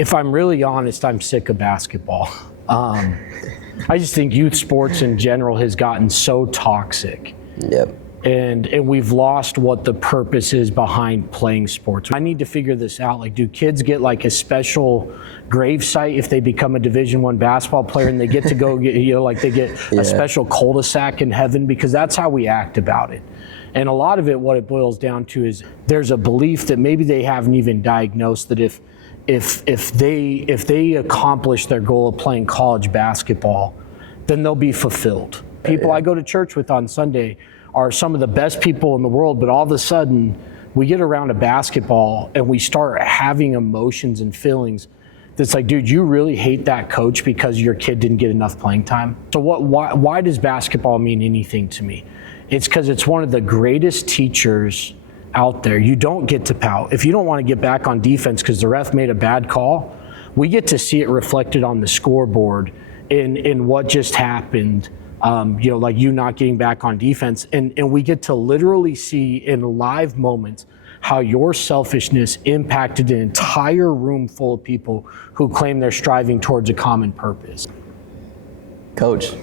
if I'm really honest, I'm sick of basketball. I just think youth sports in general has gotten so toxic. Yep. And we've lost what the purpose is behind playing sports. I need to figure this out. Like, do kids get like a special grave site if they become a Division I basketball player, and they get to go get, like they get a special cul-de-sac in heaven? Because that's how we act about it. And a lot of it, what it boils down to is there's a belief that maybe they haven't even diagnosed that if they accomplish their goal of playing college basketball, then they'll be fulfilled. People I go to church with on Sunday are some of the best people in the world, but all of a sudden we get around a basketball and we start having emotions and feelings that's like, dude, you really hate that coach because your kid didn't get enough playing time. So why does basketball mean anything to me? It's because it's one of the greatest teachers out there. You don't get to pout. If you don't want to get back on defense because the ref made a bad call, we get to see it reflected on the scoreboard in what just happened. Like you not getting back on defense. And we get to literally see in live moments how your selfishness impacted an entire room full of people who claim they're striving towards a common purpose. Coach,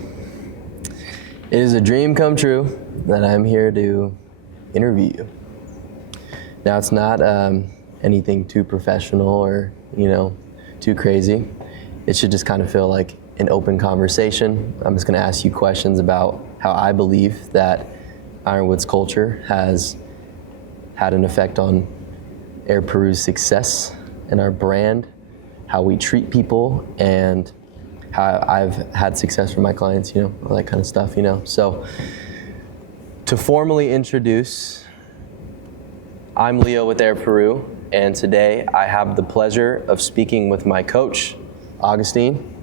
it is a dream come true that I'm here to interview you. Now, it's not anything too professional or, too crazy. It should just kind of feel like an open conversation. I'm just going to ask you questions about how I believe that Ironwood's culture has had an effect on Air Peru's success and our brand, how we treat people, and how I've had success for my clients, all that kind of stuff, So to formally introduce, I'm Leo with Air Peru, and today I have the pleasure of speaking with my coach, Augustine.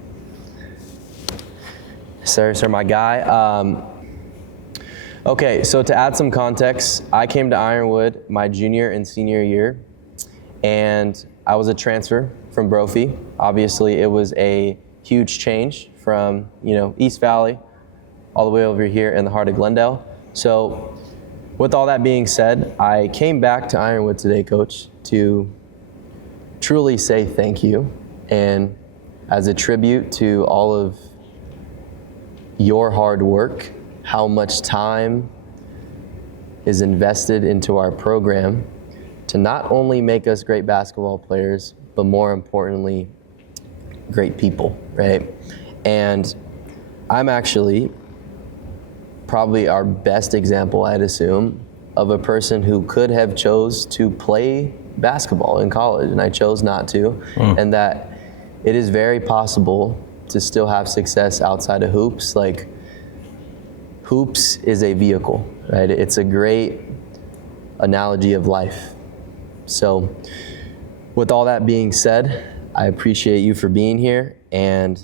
Sir, my guy. Okay, so to add some context, I came to Ironwood my junior and senior year, and I was a transfer from Brophy. Obviously, it was a huge change from, East Valley all the way over here in the heart of Glendale. So with all that being said, I came back to Ironwood today, Coach, to truly say thank you, and as a tribute to all of your hard work, how much time is invested into our program to not only make us great basketball players, but more importantly, great people, right? And I'm actually probably our best example, I'd assume, of a person who could have chose to play basketball in college, and I chose not to, and that it is very possible to still have success outside of hoops. Like, hoops is a vehicle, right? It's a great analogy of life. So with all that being said, I appreciate you for being here, and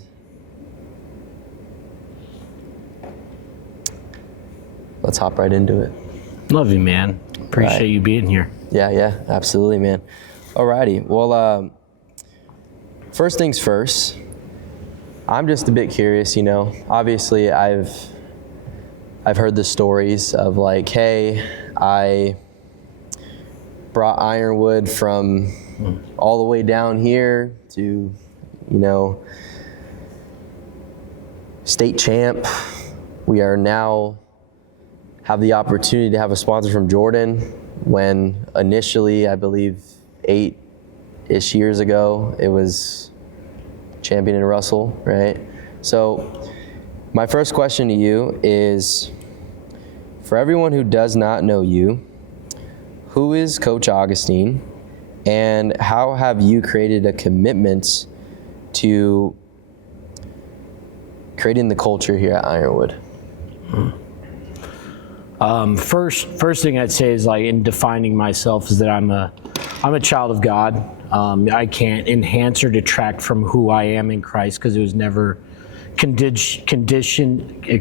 let's hop right into it. Love you, man. Appreciate you being here. Yeah, absolutely, man. Alrighty, well, first things first, I'm just a bit curious, obviously I've heard the stories of like, hey, I brought Ironwood from all the way down here to, state champ. We are now have the opportunity to have a sponsor from Jordan, when initially, I believe 8-ish years ago, it was Champion and Russell, right? So my first question to you is, for everyone who does not know you, who is Coach Augustine, and how have you created a commitment to creating the culture here at Ironwood? First thing I'd say is, like, in defining myself, is that I'm a child of God. I can't enhance or detract from who I am in Christ, because it was never contingent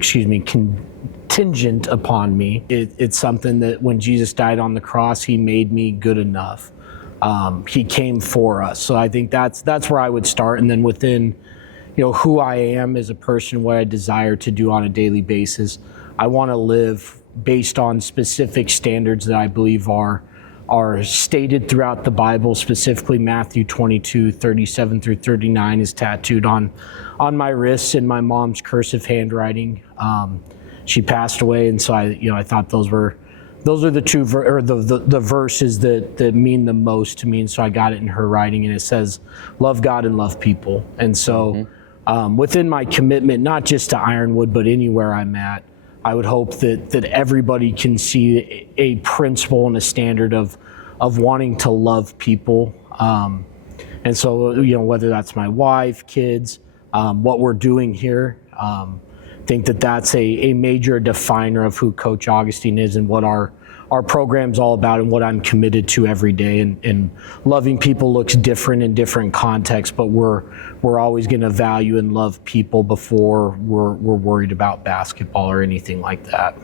upon me. It's something that when Jesus died on the cross, he made me good enough. He came for us. So I think that's where I would start. And then within, who I am as a person, what I desire to do on a daily basis, I want to live based on specific standards that I believe are are stated throughout the Bible, specifically Matthew 22:37 through 39 is tattooed on my wrists in my mom's cursive handwriting. She passed away, and so I thought those are the two the verses that mean the most to me, and so I got it in her writing, and it says, "Love God and love people." And so within my commitment, not just to Ironwood, but anywhere I'm at, I would hope that everybody can see a principle and a standard of wanting to love people. And so, whether that's my wife, kids, what we're doing here, think that that's a major definer of who Coach Augustine is and what our program's all about and what I'm committed to every day. And loving people looks different in different contexts, but we're always going to value and love people before we're worried about basketball or anything like that.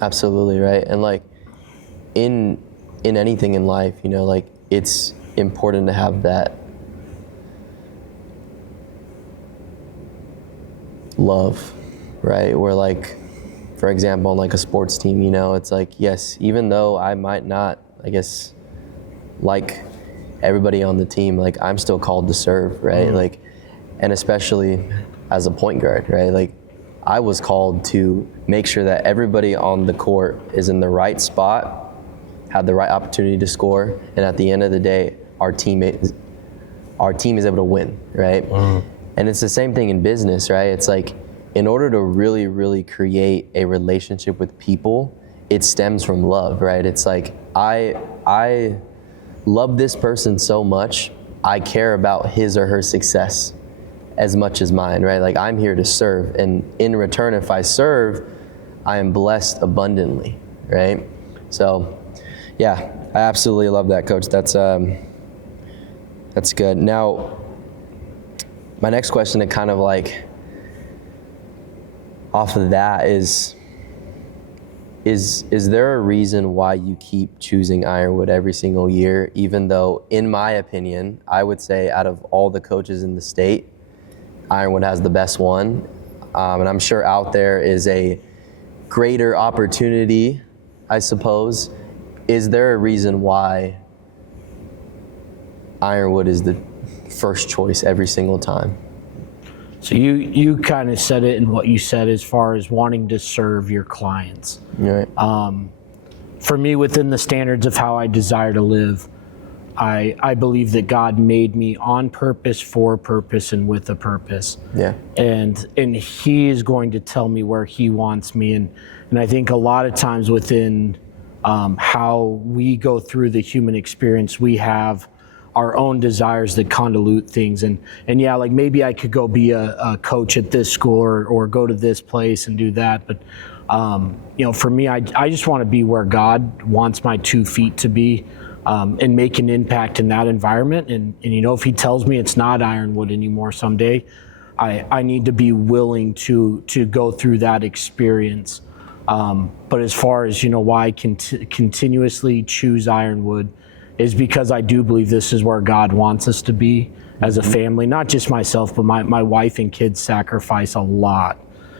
Absolutely, right. And like in anything in life, like it's important to have that love, right? Where like, for example, on like a sports team, it's like, yes, even though I might not, I guess, like everybody on the team, like I'm still called to serve, right? Like, and especially as a point guard, right? Like I was called to make sure that everybody on the court is in the right spot, had the right opportunity to score, and at the end of the day, our team is able to win, right? And it's the same thing in business, right? It's like, in order to really, really create a relationship with people, it stems from love, right? It's like, I love this person so much, I care about his or her success as much as mine, right? Like I'm here to serve, and in return, if I serve, I am blessed abundantly, right? So, yeah, I absolutely love that, Coach. That's good. Now, my next question to kind of like, off of that is there a reason why you keep choosing Ironwood every single year, even though, in my opinion, I would say out of all the coaches in the state, Ironwood has the best one, and I'm sure out there is a greater opportunity, I suppose. Is there a reason why Ironwood is the first choice every single time? So you kind of said it in what you said as far as wanting to serve your clients. Right. For me, within the standards of how I desire to live, I believe that God made me on purpose, for a purpose, and with a purpose. Yeah. And He is going to tell me where He wants me. And I think a lot of times within how we go through the human experience, we have our own desires that convolute things. And yeah, like maybe I could go be a coach at this school or go to this place and do that. But, for me, I just want to be where God wants my 2 feet to be, and make an impact in that environment. And if He tells me it's not Ironwood anymore someday, I need to be willing to go through that experience. But as far as, why I continuously choose Ironwood, is because I do believe this is where God wants us to be as a family, not just myself, but my wife and kids sacrifice a lot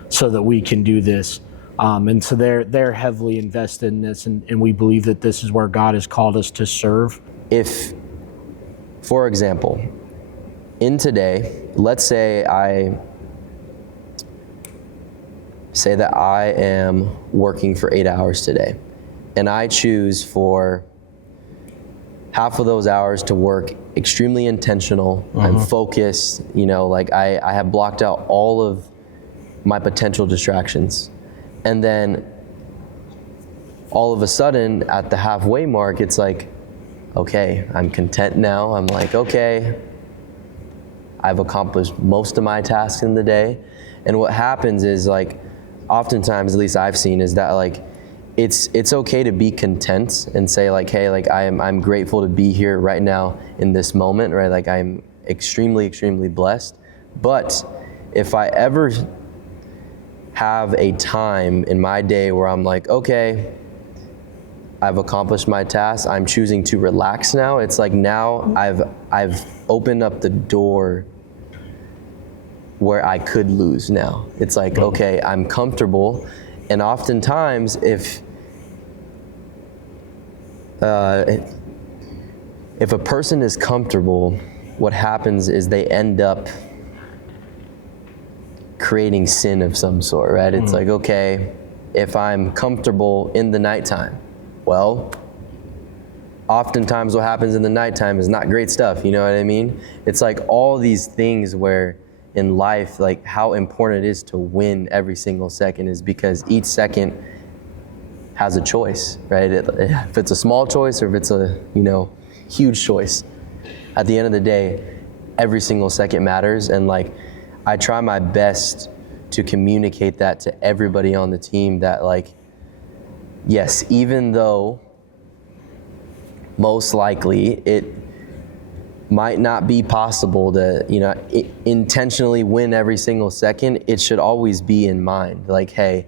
so that we can do this. And so they're heavily invested in this, and we believe that this is where God has called us to serve. If, for example, in today, let's say that I am working for 8 hours today, and I choose for half of those hours to work extremely intentional. I'm focused, like I have blocked out all of my potential distractions. And then all of a sudden at the halfway mark, it's like, okay, I'm content now. I'm like, okay, I've accomplished most of my tasks in the day. And what happens is, like, oftentimes, at least I've seen, is that like, it's okay to be content and say like, hey, like I'm grateful to be here right now in this moment, right? Like I'm extremely, extremely blessed. But if I ever have a time in my day where I'm like, okay, I've accomplished my task, I'm choosing to relax now. It's like now I've opened up the door where I could lose now. It's like, okay, I'm comfortable. And oftentimes, if if a person is comfortable, what happens is they end up creating sin of some sort, right? It's like, okay, if I'm comfortable in the nighttime, well, oftentimes what happens in the nighttime is not great stuff, you know what I mean? It's like all these things where in life, like how important it is to win every single second is because each second has a choice, right? If it's a small choice or if it's a, huge choice, at the end of the day, every single second matters. And like, I try my best to communicate that to everybody on the team that like, yes, even though most likely it might not be possible to, intentionally win every single second, it should always be in mind. Like, hey,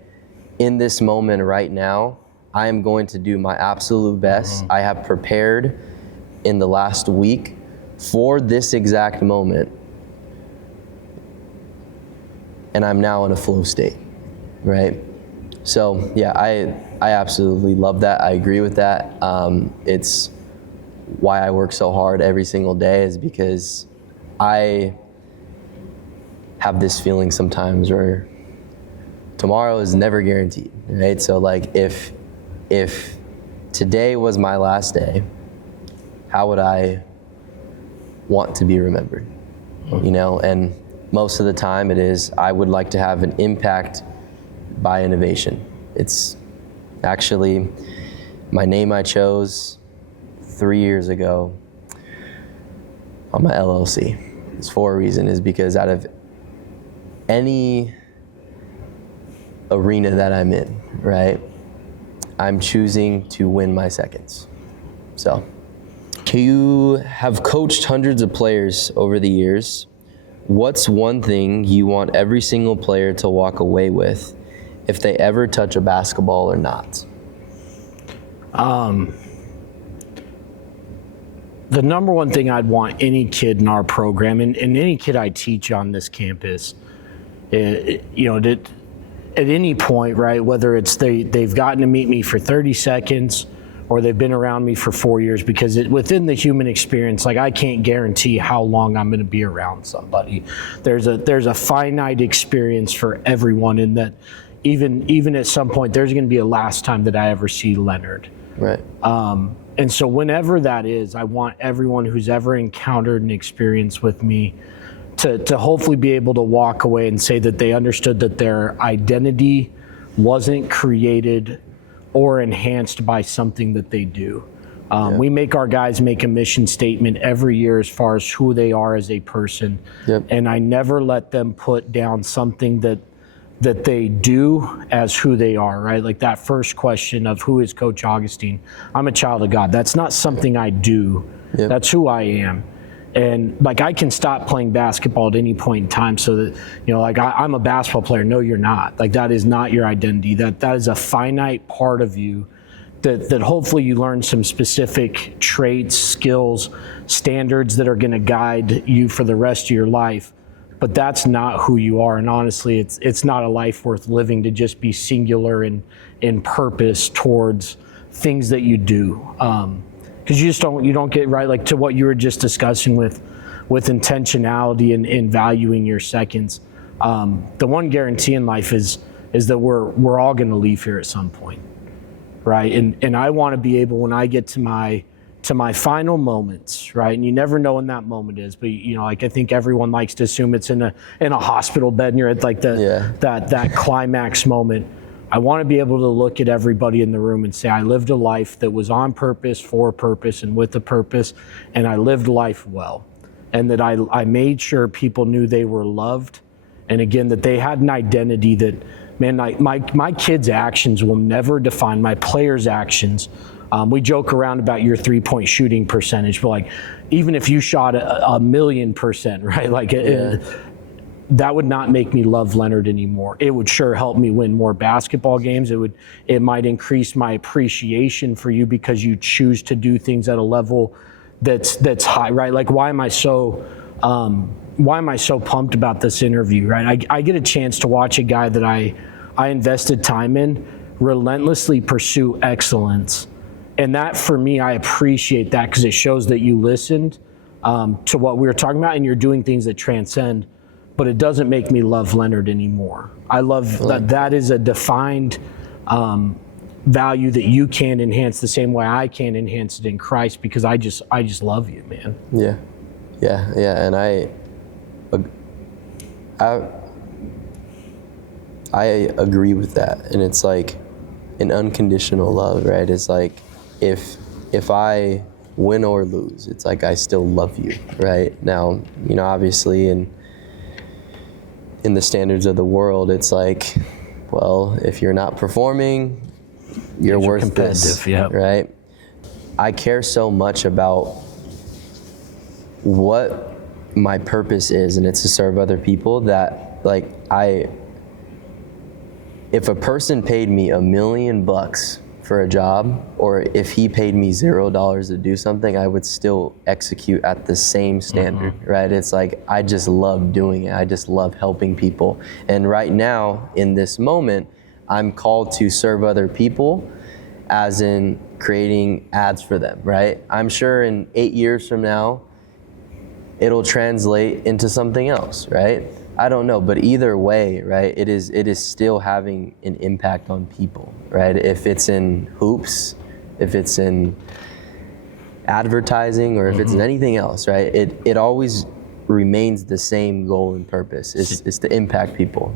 in this moment right now, I am going to do my absolute best. I have prepared in the last week for this exact moment. And I'm now in a flow state, right? So yeah, I absolutely love that. I agree with that. It's why I work so hard every single day is because I have this feeling sometimes where tomorrow is never guaranteed, right? So like if today was my last day, how would I want to be remembered? And most of the time it is, I would like to have an impact by innovation. It's actually my name I chose 3 years ago on my LLC. It's for a reason, is because out of any arena that I'm in, right, I'm choosing to win my seconds. So, you have coached hundreds of players over the years. What's one thing you want every single player to walk away with if they ever touch a basketball or not? The number one thing I'd want any kid in our program and any kid I teach on this campus, at any point, right, whether it's they've gotten to meet me for 30 seconds or they've been around me for 4 years, because within the human experience, like I can't guarantee how long I'm going to be around somebody. There's a finite experience for everyone, in that even at some point there's going to be a last time that I ever see Leonard. Right. And so whenever that is, I want everyone who's ever encountered an experience with me to hopefully be able to walk away and say that they understood that their identity wasn't created or enhanced by something that they do. We make our guys make a mission statement every year as far as who they are as a person. Yep. And I never let them put down something that they do as who they are, right? Like that first question of who is Coach Augustine? I'm a child of God. That's not something I do. Yep. That's who I am. And like I can stop playing basketball at any point in time, so that, like I'm a basketball player. No, you're not. Like that is not your identity. That is a finite part of you that hopefully you learn some specific traits, skills, standards that are going to guide you for the rest of your life. But that's not who you are. And honestly, it's not a life worth living to just be singular in purpose towards things that you do. Because you don't get right, like to what you were just discussing with intentionality and valuing your seconds. The one guarantee in life is that we're all going to leave here at some point, right? And I want to be able, when I get to my final moments, right? And you never know when that moment is, but like I think everyone likes to assume it's in a hospital bed and you're at like that climax moment. I want to be able to look at everybody in the room and say, I lived a life that was on purpose, for a purpose, and with a purpose, and I lived life well. And that I made sure people knew they were loved. And again, that they had an identity that, man, like my kids' actions will never define my players' actions. We joke around about your 3-point shooting percentage, but like, even if you shot a 1,000,000%, right? Like that would not make me love Leonard anymore. It would sure help me win more basketball games. It might increase my appreciation for you because you choose to do things at a level that's high, right? Like, why am I so pumped about this interview, right? I get a chance to watch a guy that I invested time in relentlessly pursue excellence And that, for me, I appreciate that because it shows that you listened to what we were talking about, and you're doing things that transcend. But it doesn't make me love Leonard anymore. I love that is a defined value that you can enhance the same way I can enhance it in Christ, because I just love you, man. Yeah. And I agree with that. And it's like an unconditional love, right? It's like if I win or lose, it's like I still love you, right? Now, obviously in the standards of the world, it's like, well, if you're not performing, you're worthless, right? I care so much about what my purpose is, and it's to serve other people, that like if a person paid me $1 million for a job, or if he paid me $0 to do something, I would still execute at the same standard, right? It's like, I just love doing it. I just love helping people. And right now, in this moment, I'm called to serve other people, as in creating ads for them, right? I'm sure in 8 years from now, it'll translate into something else, right? I don't know, but either way, right, it is still having an impact on people, right? If it's in hoops, if it's in advertising, or if it's in anything else, right, it always remains the same goal and purpose, is to impact people.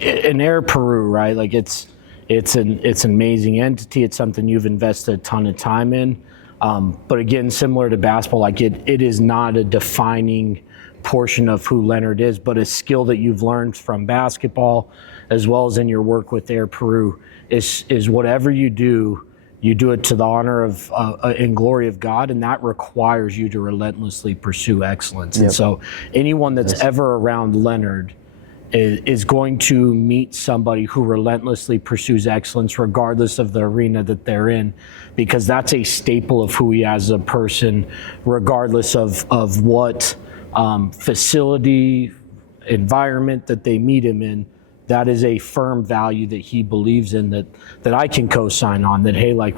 In Air Peru, right, like it's an amazing entity. It's something you've invested a ton of time in. But again, similar to basketball, like it is not a defining portion of who Leonard is, but a skill that you've learned from basketball, as well as in your work with Air Peru, is whatever you do it to the honor of and glory of God, and that requires you to relentlessly pursue excellence. And so anyone that's ever around Leonard is going to meet somebody who relentlessly pursues excellence, regardless of the arena that they're in, because that's a staple of who he is as a person, regardless of what facility, environment that they meet him in. That is a firm value that he believes in, that I can co-sign on, that, hey, like,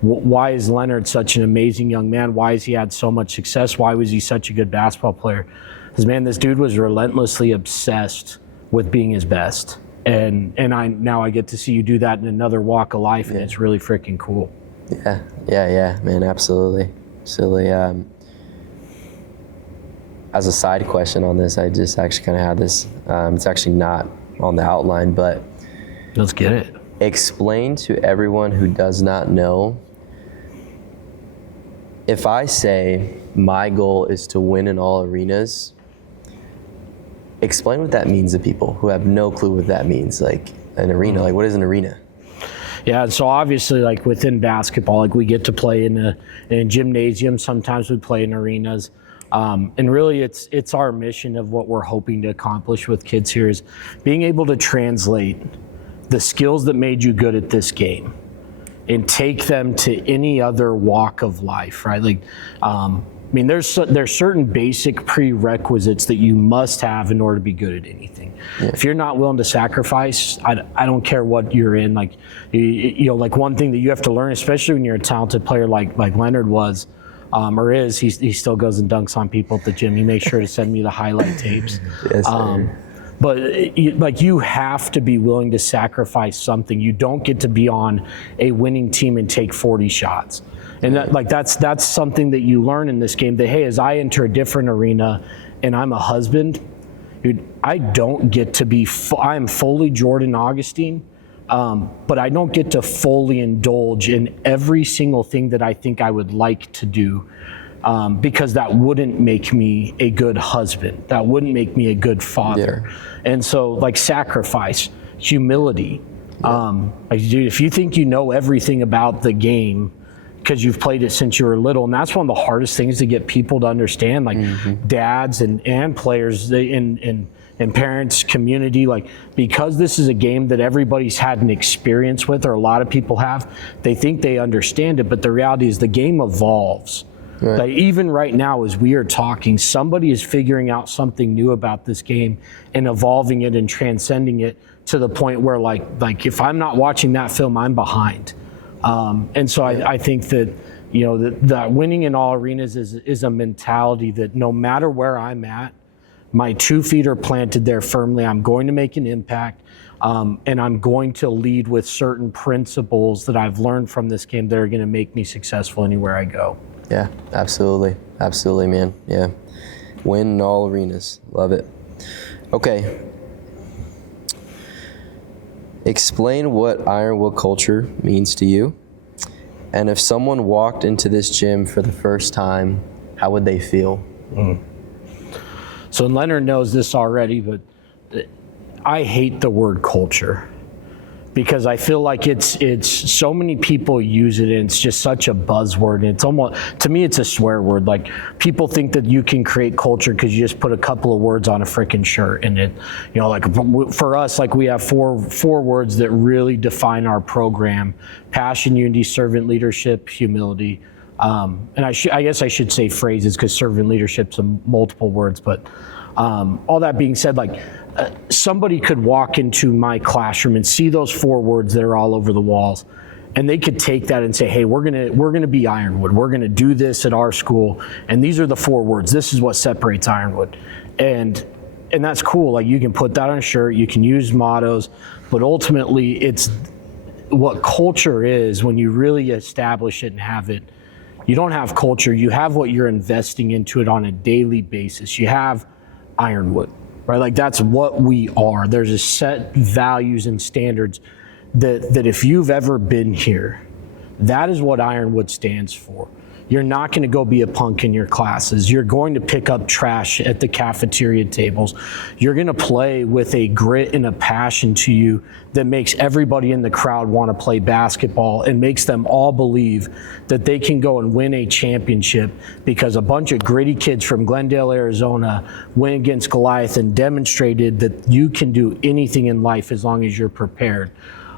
why is Leonard such an amazing young man? Why has he had so much success? Why was he such a good basketball player? Because, man, this dude was relentlessly obsessed with being his best. And now I get to see you do that in another walk of life, and it's really freaking cool. Yeah, man, absolutely. As a side question on this, I just actually kind of had this, it's actually not on the outline, but let's get it. Explain to everyone who does not know, if I say my goal is to win in all arenas, explain what that means to people who have no clue what that means. Like an arena, like what is an arena? Yeah, so obviously, like within basketball, like we get to play in a gymnasium. Sometimes we play in arenas. And really, it's our mission of what we're hoping to accomplish with kids here is being able to translate the skills that made you good at this game and take them to any other walk of life, right? Like, I mean, there's certain basic prerequisites that you must have in order to be good at anything. If you're not willing to sacrifice, I don't care what you're in. Like, you know, like one thing that you have to learn, especially when you're a talented player like Leonard was, or is, he still goes and dunks on people at the gym. He makes sure to send me the highlight tapes. Yes, sir. But you have to be willing to sacrifice something. You don't get to be on a winning team and take 40 shots. And that's something that you learn in this game, that, hey, as I enter a different arena and I'm a husband, dude, I don't get to be, I am fully Jordan Augustine, but I don't get to fully indulge in every single thing that I think I would like to do, because that wouldn't make me a good husband. That wouldn't make me a good father. Yeah. And so, like, sacrifice, humility. Dude, if you think you know everything about the game because you've played it since you were little, and that's one of the hardest things to get people to understand, like dads and players and parents, community, like, because this is a game that everybody's had an experience with, or a lot of people have, they think they understand it, but the reality is the game evolves. Right. Like, even right now as we are talking, somebody is figuring out something new about this game and evolving it and transcending it to the point where like if I'm not watching that film, I'm behind. And so I think that, that winning in all arenas is a mentality that no matter where I'm at, my 2 feet are planted there firmly. I'm going to make an impact, and I'm going to lead with certain principles that I've learned from this game that are going to make me successful anywhere I go. Yeah, absolutely. Absolutely, man. Yeah. Win in all arenas. Love it. Okay. Explain what Ironwood culture means to you. And if someone walked into this gym for the first time, how would they feel? So Leonard knows this already, but I hate the word culture because I feel like it's so many people use it and it's just such a buzzword. And it's almost, to me, it's a swear word. Like, people think that you can create culture because you just put a couple of words on a freaking shirt. And it, like for us, like we have four words that really define our program: passion, unity, servant leadership, humility. And I guess I should say phrases because servant leadership's multiple words. But all that being said, like, somebody could walk into my classroom and see those 4 words that are all over the walls, and they could take that and say, hey, we're gonna be Ironwood. We're gonna do this at our school, and these are the 4 words. This is what separates Ironwood. And that's cool. Like, you can put that on a shirt, you can use mottos, but ultimately it's what culture is. When you really establish it and have it, you don't have culture, you have what you're investing into it on a daily basis. You have Ironwood, right? Like, that's what we are. There's a set values and standards that if you've ever been here, that is what Ironwood stands for. You're not going to go be a punk in your classes. You're going to pick up trash at the cafeteria tables. You're going to play with a grit and a passion to you that makes everybody in the crowd want to play basketball and makes them all believe that they can go and win a championship because a bunch of gritty kids from Glendale, Arizona went against Goliath and demonstrated that you can do anything in life as long as you're prepared.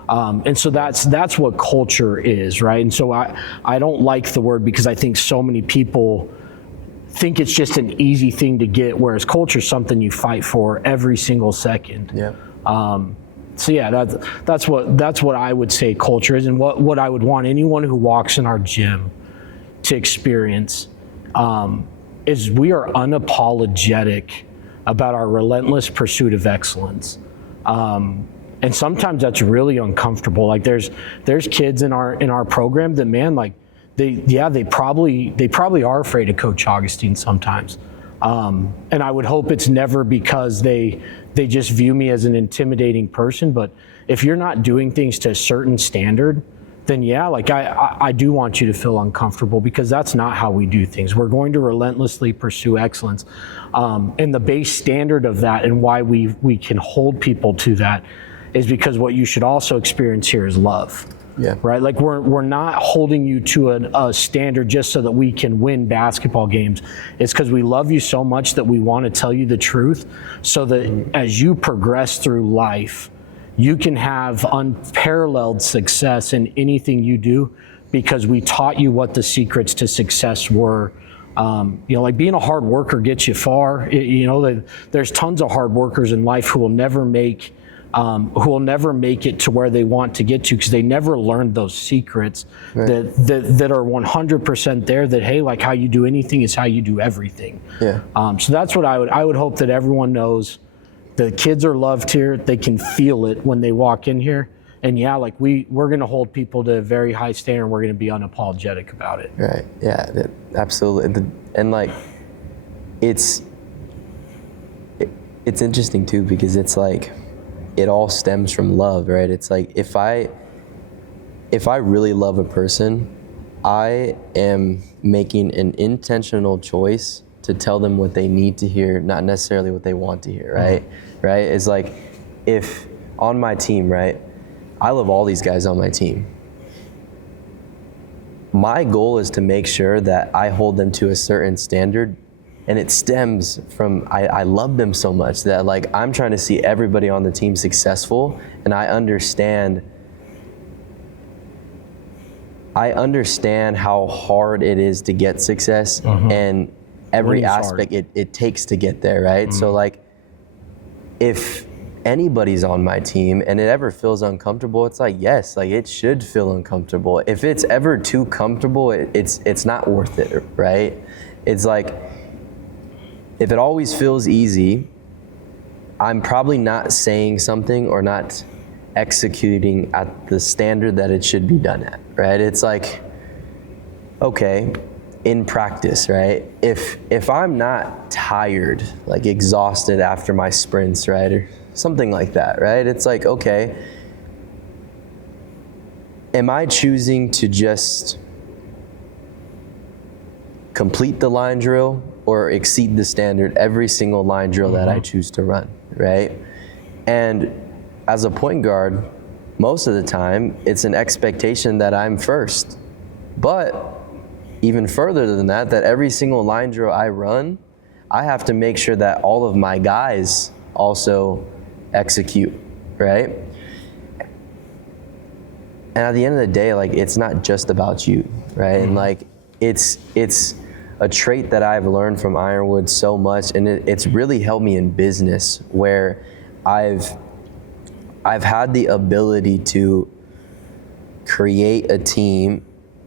And so that's what culture is, right? And so I don't like the word because I think so many people think it's just an easy thing to get, whereas culture is something you fight for every single second. Yeah. So yeah, that's what I would say culture is, and what I would want anyone who walks in our gym to experience is we are unapologetic about our relentless pursuit of excellence. And sometimes that's really uncomfortable. Like, there's kids in our program that, man, like they probably are afraid of Coach Augustine sometimes. And I would hope it's never because they just view me as an intimidating person. But if you're not doing things to a certain standard, then yeah, like I do want you to feel uncomfortable, because that's not how we do things. We're going to relentlessly pursue excellence. And the base standard of that, and why we can hold people to that, is because what you should also experience here is love. Yeah. Right? Like, we're not holding you to a standard just so that we can win basketball games. It's because we love you so much that we want to tell you the truth, so that as you progress through life, you can have unparalleled success in anything you do, because we taught you what the secrets to success were. Like, being a hard worker gets you far. There's tons of hard workers in life who will never make it to where they want to get to, because they never learned those secrets. Right. that are 100% there, that, hey, like, how you do anything is how you do everything. Yeah. So that's what I would hope that everyone knows. The kids are loved here. They can feel it when they walk in here. And yeah, like, we're going to hold people to a very high standard. We're going to be unapologetic about it. Right. Yeah, absolutely. And like, it's interesting too, because it's like, it all stems from love, right? It's like, if I really love a person, I am making an intentional choice to tell them what they need to hear, not necessarily what they want to hear, right? Mm-hmm. Right? It's like, if on my team, right, I love all these guys on my team. My goal is to make sure that I hold them to a certain standard. And it stems from, I love them so much that, like, I'm trying to see everybody on the team successful, and I understand how hard it is to get success, mm-hmm. and every aspect it takes to get there, right? Mm-hmm. So, like, if anybody's on my team and it ever feels uncomfortable, it's like, yes, like it should feel uncomfortable. If it's ever too comfortable, it's not worth it, right? It's like, if it always feels easy, I'm probably not saying something or not executing at the standard that it should be done at, right? It's like, okay, in practice, right? If I'm not tired, like exhausted after my sprints, right? Or something like that, right? It's like, okay, am I choosing to just complete the line drill or exceed the standard every single line drill that I choose to run, right? And as a point guard, most of the time, it's an expectation that I'm first. But even further than that, that every single line drill I run, I have to make sure that all of my guys also execute, right? And at the end of the day, like, it's not just about you, right? And like, it's a trait that I've learned from Ironwood so much, and it's really helped me in business, where I've had the ability to create a team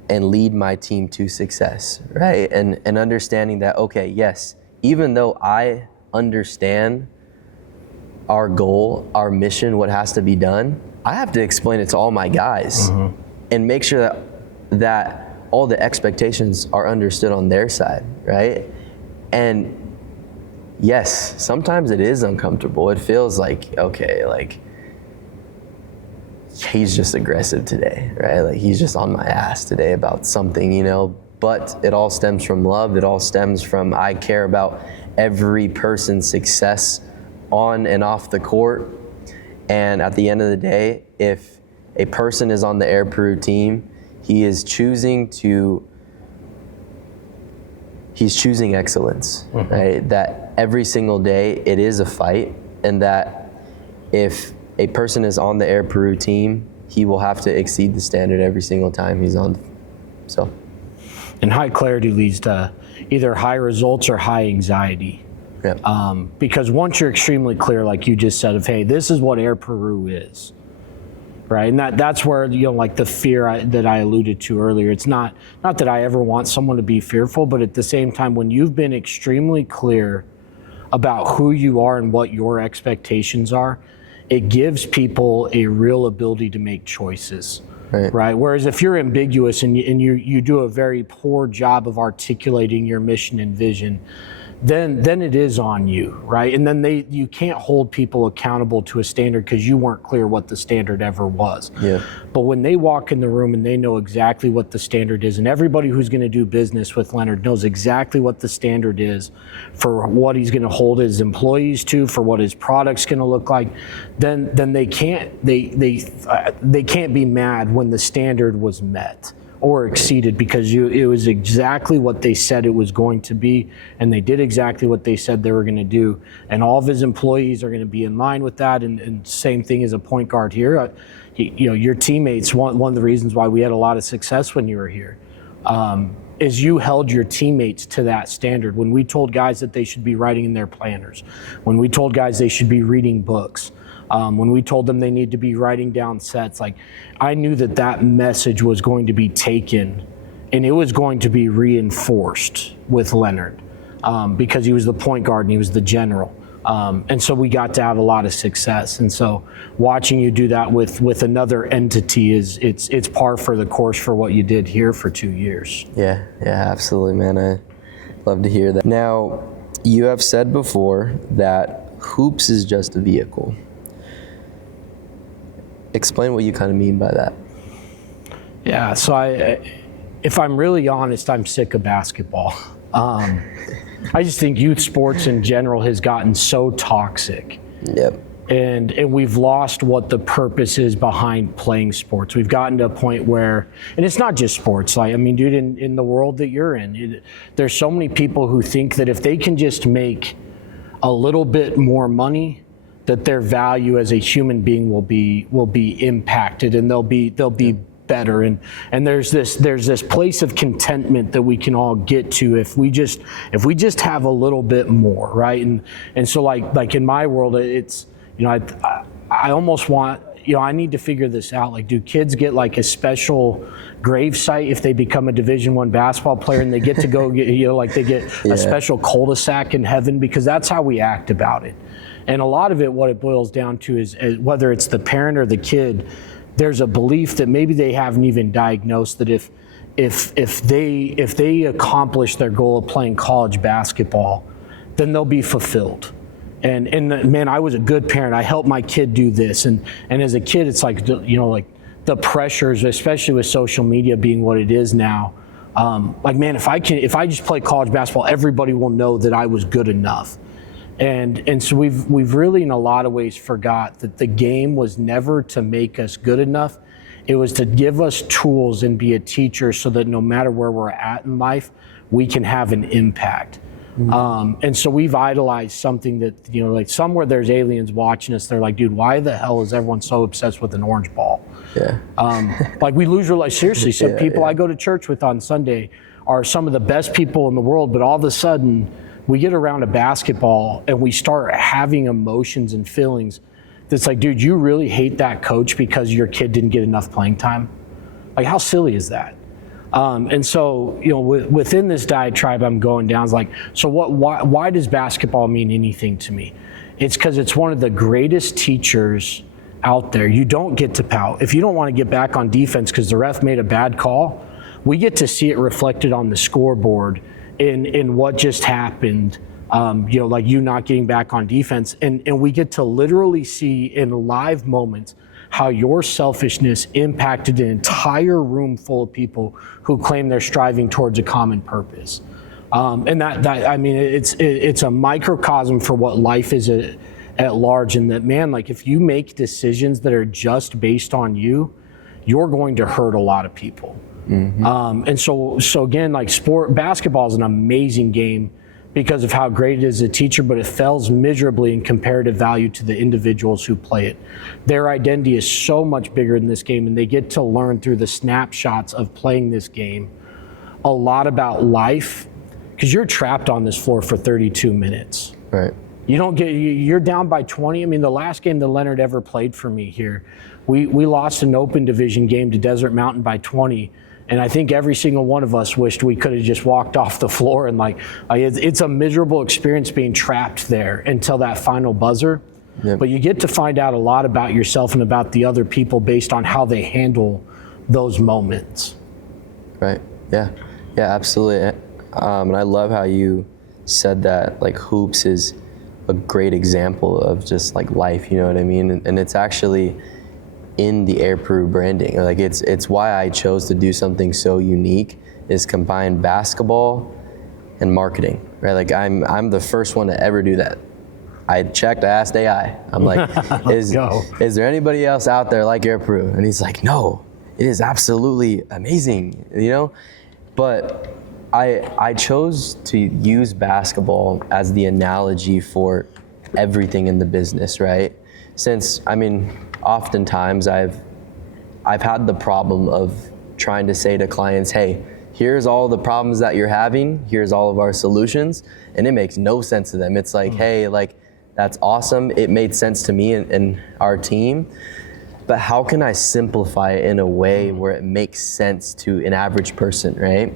and lead my team to success, right? And understanding that, okay, yes, even though I understand our goal, our mission, what has to be done, I have to explain it to all my guys and make sure that all the expectations are understood on their side, right? And yes, sometimes it is uncomfortable. It feels like, okay, like, he's just aggressive today, right? Like, he's just on my ass today about something, you know, but it all stems from love. It all stems from, I care about every person's success on and off the court. And at the end of the day, if a person is on the Air Peru team, he's choosing excellence, right? That every single day it is a fight, and that if a person is on the Air Peru team, he will have to exceed the standard every single time he's on. So, and high clarity leads to either high results or high anxiety. Yep. Because once you're extremely clear, like you just said, of, hey, this is what Air Peru is, right? And that's where, you know, like the fear that I alluded to earlier, it's not that I ever want someone to be fearful, but at the same time, when you've been extremely clear about who you are and what your expectations are, it gives people a real ability to make choices, right? Whereas if you're ambiguous and you do a very poor job of articulating your mission and vision, then it is on you, right? And then you can't hold people accountable to a standard because you weren't clear what the standard ever was. Yeah. But when they walk in the room and they know exactly what the standard is, and everybody who's going to do business with Leonard knows exactly what the standard is for what he's going to hold his employees to, for what his product's going to look like, then they can't be mad when the standard was met or exceeded, because it was exactly what they said it was going to be, and they did exactly what they said they were going to do, and all of his employees are going to be in line with that. And same thing as a point guard here. You know, your teammates, one of the reasons why we had a lot of success when you were here is you held your teammates to that standard. When we told guys that they should be writing in their planners, when we told guys they should be reading books, when we told them they need to be writing down sets, like, I knew that message was going to be taken and it was going to be reinforced with Leonard because he was the point guard and he was the general. And so we got to have a lot of success. And so watching you do that with another entity it's par for the course for what you did here for 2 years. Yeah, absolutely, man. I love to hear that. Now, you have said before that hoops is just a vehicle. Explain what you kind of mean by that. Yeah, so if I'm really honest, I'm sick of basketball. I just think youth sports in general has gotten so toxic. Yep. And we've lost what the purpose is behind playing sports. We've gotten to a point where, and it's not just sports, like, I mean, dude, in the world that you're in, there's so many people who think that if they can just make a little bit more money, that their value as a human being will be impacted, and they'll be better. And there's this place of contentment that we can all get to if we just have a little bit more, right? And so like in my world, it's, I almost want, I need to figure this out. Like, do kids get like a special grave site if they become a Division I basketball player, and they get to go get, like they get a special cul-de-sac in heaven? Because that's how we act about it. And a lot of it, what it boils down to is whether it's the parent or the kid, there's a belief that maybe they haven't even diagnosed that if they accomplish their goal of playing college basketball, then they'll be fulfilled. And man, I was a good parent. I helped my kid do this. And as a kid, it's like, like the pressures, especially with social media being what it is now. Like, man, if I just play college basketball, everybody will know that I was good enough. And so we've really, in a lot of ways, forgot that the game was never to make us good enough. It was to give us tools and be a teacher so that no matter where we're at in life, we can have an impact. And so we've idolized something that, like somewhere there's aliens watching us. They're like, dude, why the hell is everyone so obsessed with an orange ball? Yeah. Like, we lose our life. Seriously, some people I go to church with on Sunday are some of the best people in the world, but all of a sudden we get around a basketball and we start having emotions and feelings that's like, dude, you really hate that coach because your kid didn't get enough playing time? Like, how silly is that? And so, within this diatribe I'm going down, is like, so why does basketball mean anything to me? It's because it's one of the greatest teachers out there. You don't get to pout. If you don't want to get back on defense because the ref made a bad call, we get to see it reflected on the scoreboard in what just happened, like you not getting back on defense. And we get to literally see in live moments how your selfishness impacted an entire room full of people who claim they're striving towards a common purpose. And it's a microcosm for what life is at large. And that, man, like, if you make decisions that are just based on you, you're going to hurt a lot of people. And so again, like, basketball is an amazing game because of how great it is as a teacher, but it fails miserably in comparative value to the individuals who play it. Their identity is so much bigger in this game, and they get to learn through the snapshots of playing this game a lot about life, because you're trapped on this floor for 32 minutes. Right. You're down by 20. I mean, the last game that Leonard ever played for me here, we lost an open division game to Desert Mountain by 20. And I think every single one of us wished we could have just walked off the floor. And it's a miserable experience being trapped there until that final buzzer. Yep. But you get to find out a lot about yourself and about the other people based on how they handle those moments. Right. Yeah. Yeah, absolutely. And I love how you said that, like, hoops is a great example of just like life, you know what I mean? And it's actually in the Air Peru branding. Like, it's why I chose to do something so unique, is combine basketball and marketing, right? Like, I'm the first one to ever do that. I asked AI. I'm like, is there anybody else out there like Air Peru? And he's like, no, it is absolutely amazing, you know? But I chose to use basketball as the analogy for everything in the business, right? Since, I mean, oftentimes I've had the problem of trying to say to clients, hey, here's all the problems that you're having, here's all of our solutions, and it makes no sense to them. It's like, hey, like, that's awesome, it made sense to me and our team, but how can I simplify it in a way where it makes sense to an average person, right?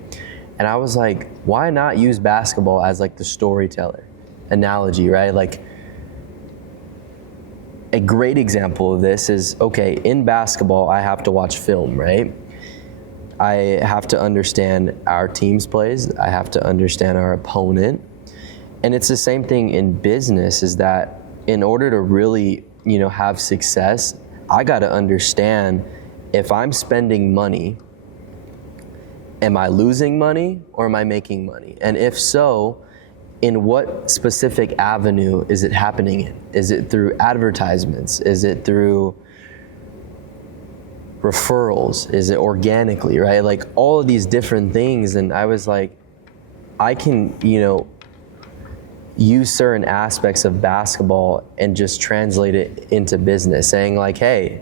And I was like, why not use basketball as like the storyteller analogy, right? Like, a great example of this is, okay, in basketball, I have to watch film, right? I have to understand our team's plays. I have to understand our opponent. And it's the same thing in business, is that in order to really, have success, I got to understand, if I'm spending money, am I losing money or am I making money? And if so, in what specific avenue is it happening in? Is it through advertisements? Is it through referrals? Is it organically, right? Like, all of these different things. And I was like, I can, use certain aspects of basketball and just translate it into business, saying like, hey,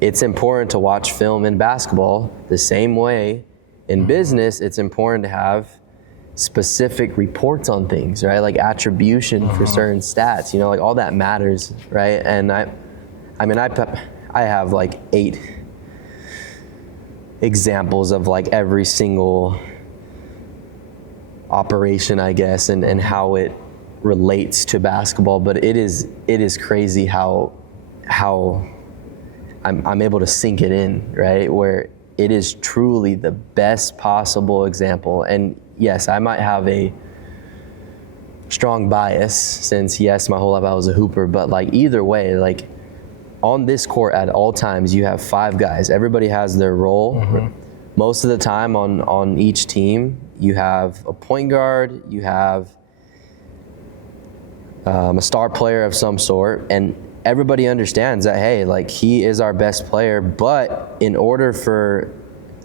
it's important to watch film in basketball the same way in business. It's important to have specific reports on things, right? Like attribution for certain stats, you know, like all that matters, right? And I have like 8 examples of like every single operation, I guess, and how it relates to basketball. But it is crazy how I'm able to sink it in, right? Where it is truly the best possible example. And yes, I might have a strong bias since, yes, my whole life I was a hooper, but like either way, like on this court at all times, you have 5 guys. Everybody has their role. Most of the time on each team, you have a point guard, you have a star player of some sort, and everybody understands that, hey, like he is our best player, but in order for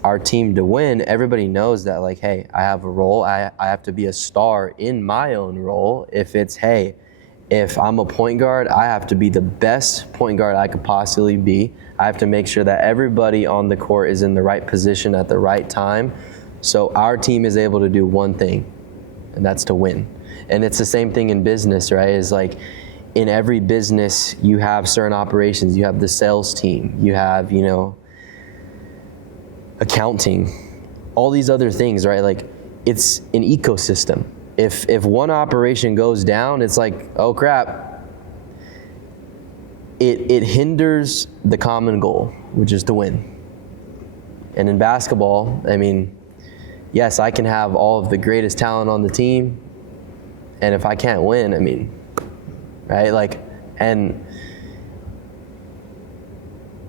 our team to win, everybody knows that, like, hey, I have a role. I have to be a star in my own role. If it's, hey, if I'm a point guard, I have to be the best point guard I could possibly be. I have to make sure that everybody on the court is in the right position at the right time. So our team is able to do one thing, and that's to win. And it's the same thing in business, right? It's like in every business, you have certain operations. You have the sales team. You have, you know, accounting, all these other things, right? Like it's an ecosystem. If one operation goes down, it's like, oh crap. It hinders the common goal, which is to win. And in basketball, I mean, yes, I can have all of the greatest talent on the team, and if I can't win, I mean, right? Like, and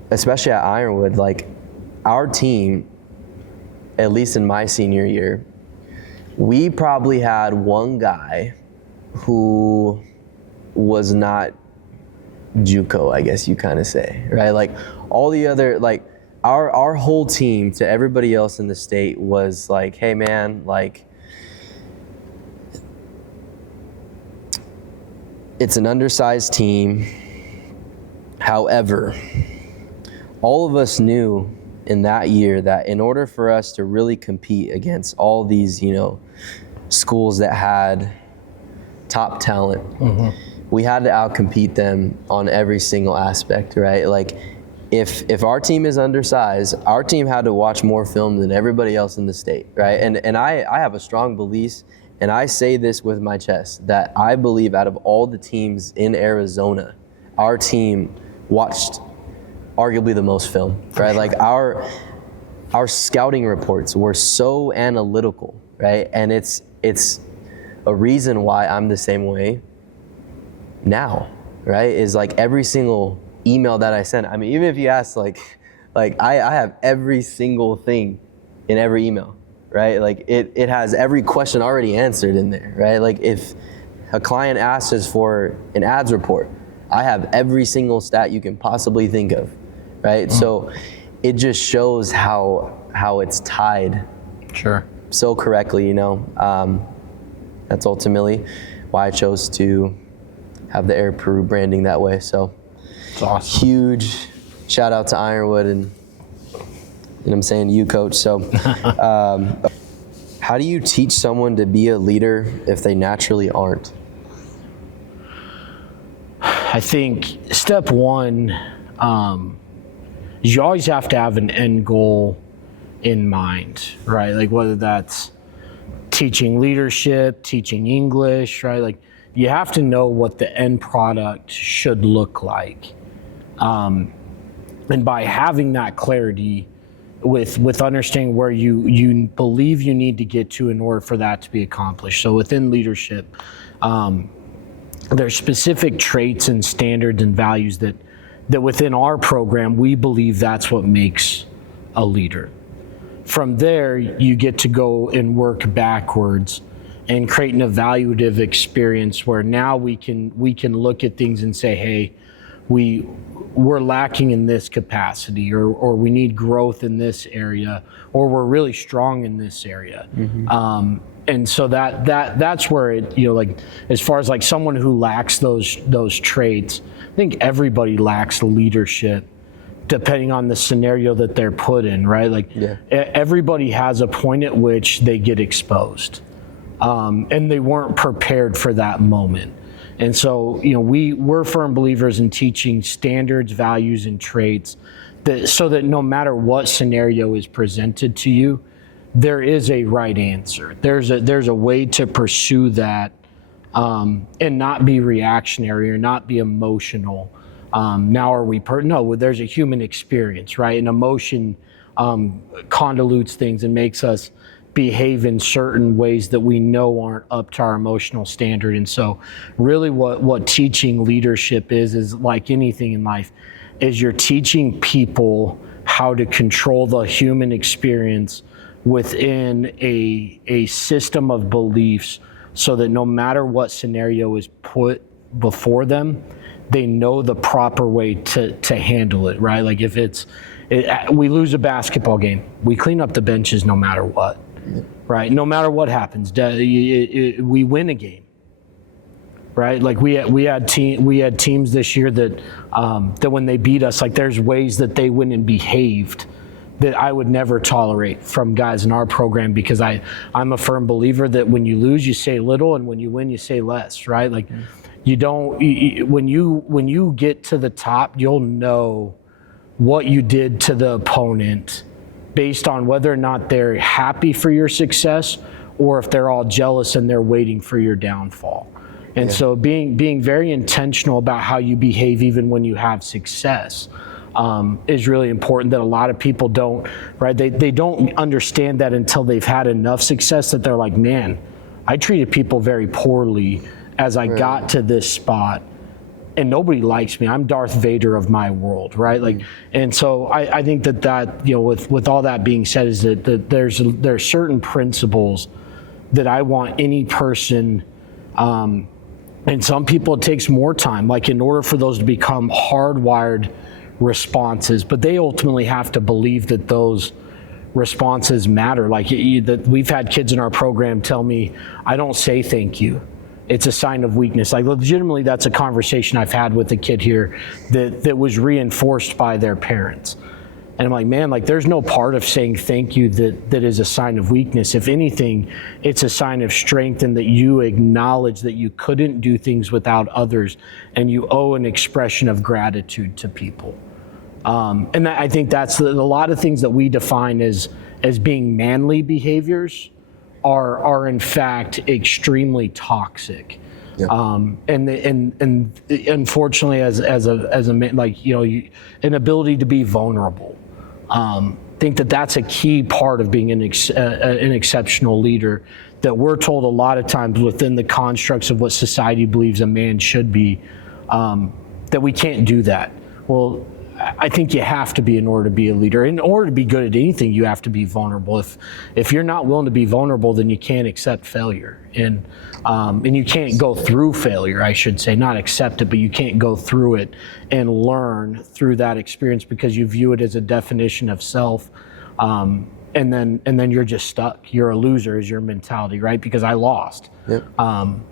especially at Ironwood, like our team, at least in my senior year, we probably had one guy who was not JUCO, I guess you kind of say, right? Like all the other, like our whole team to everybody else in the state was like, hey man, like it's an undersized team. However, all of us knew in that year that in order for us to really compete against all these, you know, schools that had top talent, we had to outcompete them on every single aspect, right? Like if our team is undersized, our team had to watch more film than everybody else in the state, right? And I have a strong belief, and I say this with my chest, that I believe out of all the teams in Arizona, our team watched arguably the most film, right? Like our scouting reports were so analytical, right? And it's a reason why I'm the same way now, right? Is like every single email that I send. I mean, even if you ask, like I have every single thing in every email, right? Like it has every question already answered in there, right? Like if a client asks us for an ads report, I have every single stat you can possibly think of, right? So it just shows how it's tied so correctly, you know. That's ultimately why I chose to have the Air Peru branding that way. So it's awesome. Huge shout out to Ironwood and I'm saying you, coach. So how do you teach someone to be a leader if they naturally aren't? I think step one is you always have to have an end goal in mind, right? Like whether that's teaching leadership, teaching English, right? Like you have to know what the end product should look like. And by having that clarity with understanding where you believe you need to get to in order for that to be accomplished. So within leadership, there's specific traits and standards and values that within our program, we believe that's what makes a leader. From there, you get to go and work backwards and create an evaluative experience where now we can look at things and say, hey, we're lacking in this capacity, or we need growth in this area, or we're really strong in this area. And so that's where it, you know, like as far as like someone who lacks those traits, I think everybody lacks leadership depending on the scenario that they're put in, right? Like everybody has a point at which they get exposed. and they weren't prepared for that moment. And so, we're firm believers in teaching standards, values, and traits so that no matter what scenario is presented to you, there is a right answer. There's a way to pursue that, and not be reactionary or not be emotional. Now are we no, there's a human experience, right? And emotion convolutes things and makes us behave in certain ways that we know aren't up to our emotional standard. And so really what teaching leadership is like anything in life, is you're teaching people how to control the human experience within a system of beliefs, so that no matter what scenario is put before them, they know the proper way to handle it, right? Like if we lose a basketball game, we clean up the benches no matter what, right? No matter what happens, we win a game, right? Like we had teams this year that when they beat us, like there's ways that they went and behaved that I would never tolerate from guys in our program, because I'm a firm believer that when you lose, you say little, and when you win, you say less, right? Like when you get to the top, you'll know what you did to the opponent based on whether or not they're happy for your success, or if they're all jealous and they're waiting for your downfall. And so being very intentional about how you behave even when you have success is really important, that a lot of people don't, right? They don't understand that until they've had enough success, that they're like, man, I treated people very poorly as I got to this spot, and nobody likes me. I'm Darth Vader of my world, right? Like, and so I think that with all that being said, is that there's certain principles that I want any person, and some people it takes more time, like in order for those to become hardwired responses, but they ultimately have to believe that those responses matter. Like that we've had kids in our program tell me, I don't say thank you, it's a sign of weakness. Like legitimately, that's a conversation I've had with a kid here that was reinforced by their parents. And I'm like, man, like there's no part of saying thank you that is a sign of weakness. If anything, it's a sign of strength, and that you acknowledge that you couldn't do things without others, and you owe an expression of gratitude to people. And I think that's a lot of things that we define as being manly behaviors are in fact extremely toxic. Yep. And unfortunately, as a man, like an ability to be vulnerable. Think that's a key part of being an exceptional leader, that we're told a lot of times within the constructs of what society believes a man should be, that we can't do that. Well, I think you have to be in order to be a leader. In order to be good at anything, you have to be vulnerable. If you're not willing to be vulnerable, then you can't accept failure, and you can't go through failure. I should say, not accept it, but you can't go through it and learn through that experience, because you view it as a definition of self, and then you're just stuck. You're a loser is your mentality, right? Because I lost. Yep.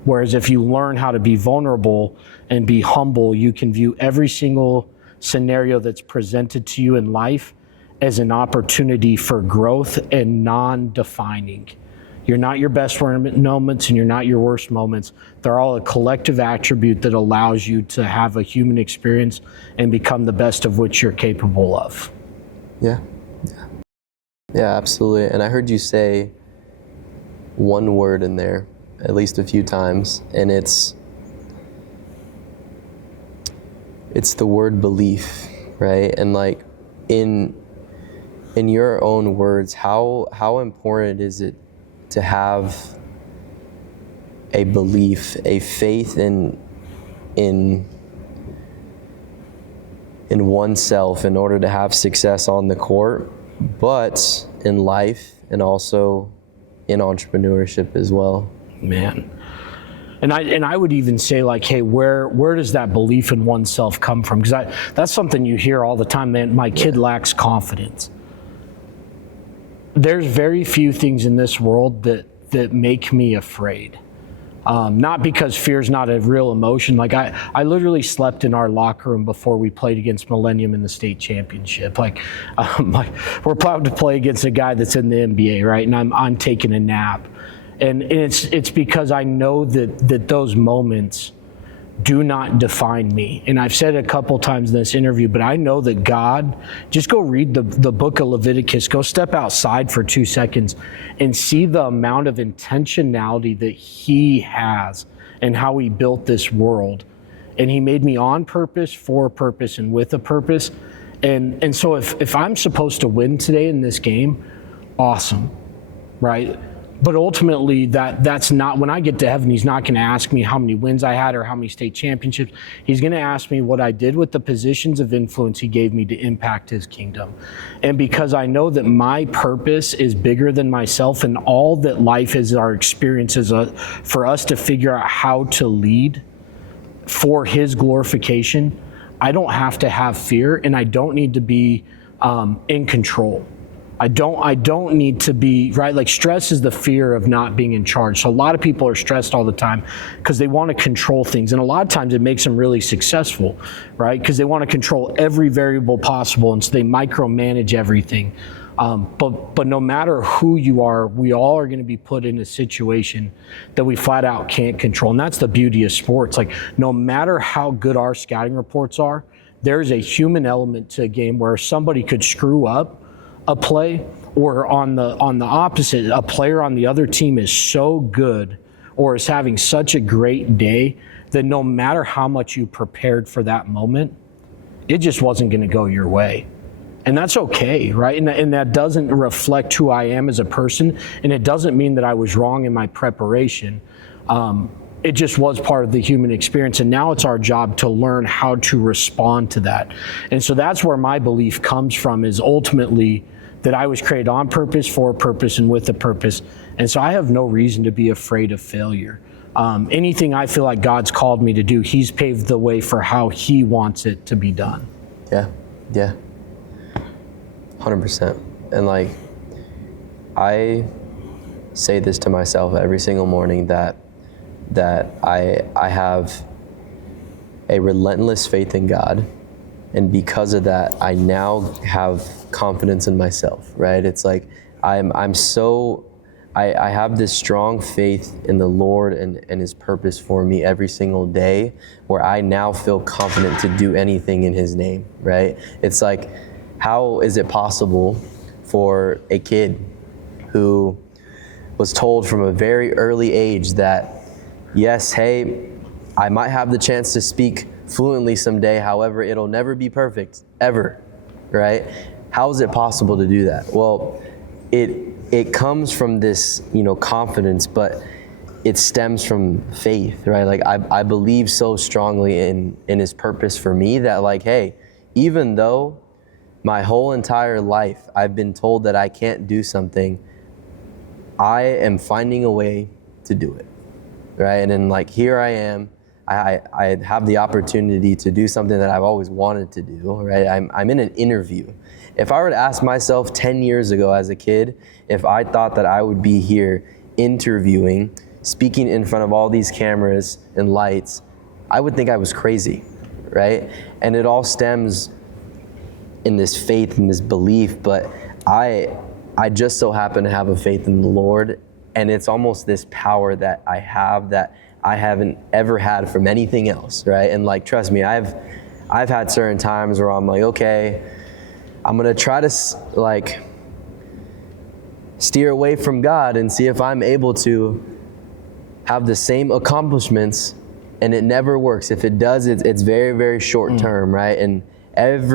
Whereas if you learn how to be vulnerable and be humble, you can view every single scenario that's presented to you in life as an opportunity for growth and non-defining. You're not your best moments, and you're not your worst moments. They're all a collective attribute that allows you to have a human experience and become the best of which you're capable of. Yeah, absolutely. And I heard you say one word in there at least a few times, and it's the word belief, right? And like in your own words, how important is it to have a belief, a faith in oneself in order to have success on the court, but in life and also in entrepreneurship as well? Man. And I would even say, like, hey, where does that belief in oneself come from? Because that's something you hear all the time, man. My kid lacks confidence. There's very few things in this world that make me afraid. Not because fear's not a real emotion. Like I literally slept in our locker room before we played against Millennium in the state championship. Like we're proud to play against a guy that's in the NBA, right? And I'm taking a nap. And it's because I know that those moments do not define me. And I've said it a couple times in this interview, but I know that God, just go read the book of Leviticus, go step outside for 2 seconds and see the amount of intentionality that he has and how he built this world. And he made me on purpose, for a purpose, and with a purpose. And so if I'm supposed to win today in this game, awesome, right? But ultimately, that's not, when I get to heaven, he's not going to ask me how many wins I had or how many state championships. He's going to ask me what I did with the positions of influence he gave me to impact his kingdom. And because I know that my purpose is bigger than myself, and all that life is, our experiences, for us to figure out how to lead for his glorification, I don't have to have fear, and I don't need to be in control. I don't need to be, right? Like, stress is the fear of not being in charge. So a lot of people are stressed all the time because they want to control things. And a lot of times it makes them really successful, right? Because they want to control every variable possible. And so they micromanage everything. But no matter who you are, we all are going to be put in a situation that we flat out can't control. And that's the beauty of sports. Like, no matter how good our scouting reports are, there's a human element to a game where somebody could screw up a play, or on the opposite, a player on the other team is so good or is having such a great day that no matter how much you prepared for that moment, it just wasn't going to go your way. And that's okay, right? And that doesn't reflect who I am as a person, and it doesn't mean that I was wrong in my preparation. It just was part of the human experience, and now it's our job to learn how to respond to that. And so that's where my belief comes from, is ultimately that I was created on purpose, for a purpose, and with a purpose. And so I have no reason to be afraid of failure. Anything I feel like God's called me to do, he's paved the way for how he wants it to be done. Yeah, 100%. And like, I say this to myself every single morning, that I have a relentless faith in God. And because of that, I now have confidence in myself, right? It's like, I have this strong faith in the Lord and his purpose for me every single day, where I now feel confident to do anything in his name, right? It's like, how is it possible for a kid who was told from a very early age that, yes, hey, I might have the chance to speak fluently someday, however, it'll never be perfect, ever, right? How is it possible to do that? Well, it comes from this, confidence, but it stems from faith, right? Like, I believe so strongly in his purpose for me that, like, hey, even though my whole entire life I've been told that I can't do something, I am finding a way to do it, right? And then, like, here I am. I have the opportunity to do something that I've always wanted to do, right? I'm in an interview. If I were to ask myself 10 years ago as a kid, if I thought that I would be here interviewing, speaking in front of all these cameras and lights, I would think I was crazy, right? And it all stems in this faith and this belief, but I just so happen to have a faith in the Lord, and it's almost this power that I have that I haven't ever had from anything else, right? And like, trust me, I've had certain times where I'm like, okay, I'm gonna try to like steer away from God and see if I'm able to have the same accomplishments, and it never works. If it does, it's very, very short term, right? And I've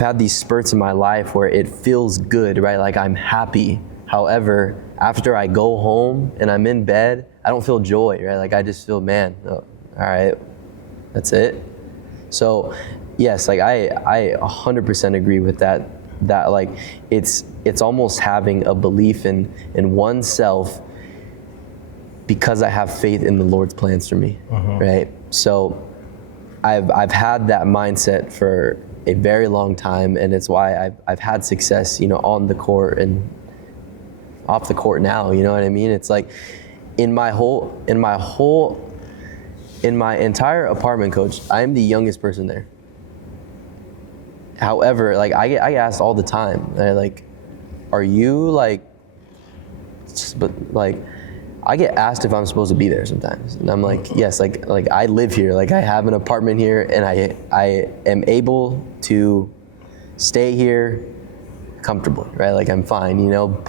had these spurts in my life where it feels good, right? Like, I'm happy. However, after I go home and I'm in bed, I don't feel joy, right? Like, I just feel, man, all right, that's it. So yes, like, I 100% agree with that like, it's almost having a belief in oneself because I have faith in the Lord's plans for me, right? So I've had that mindset for a very long time, and it's why I've had success, on the court and off the court now, you know what I mean? It's like, in my entire apartment, coach, I am the youngest person there. However, like, I get asked all the time, like, are you like but like, I get asked if I'm supposed to be there sometimes, and I'm like, yes, like I live here, like I have an apartment here, and I am able to stay here comfortably, right? Like I'm fine, you know.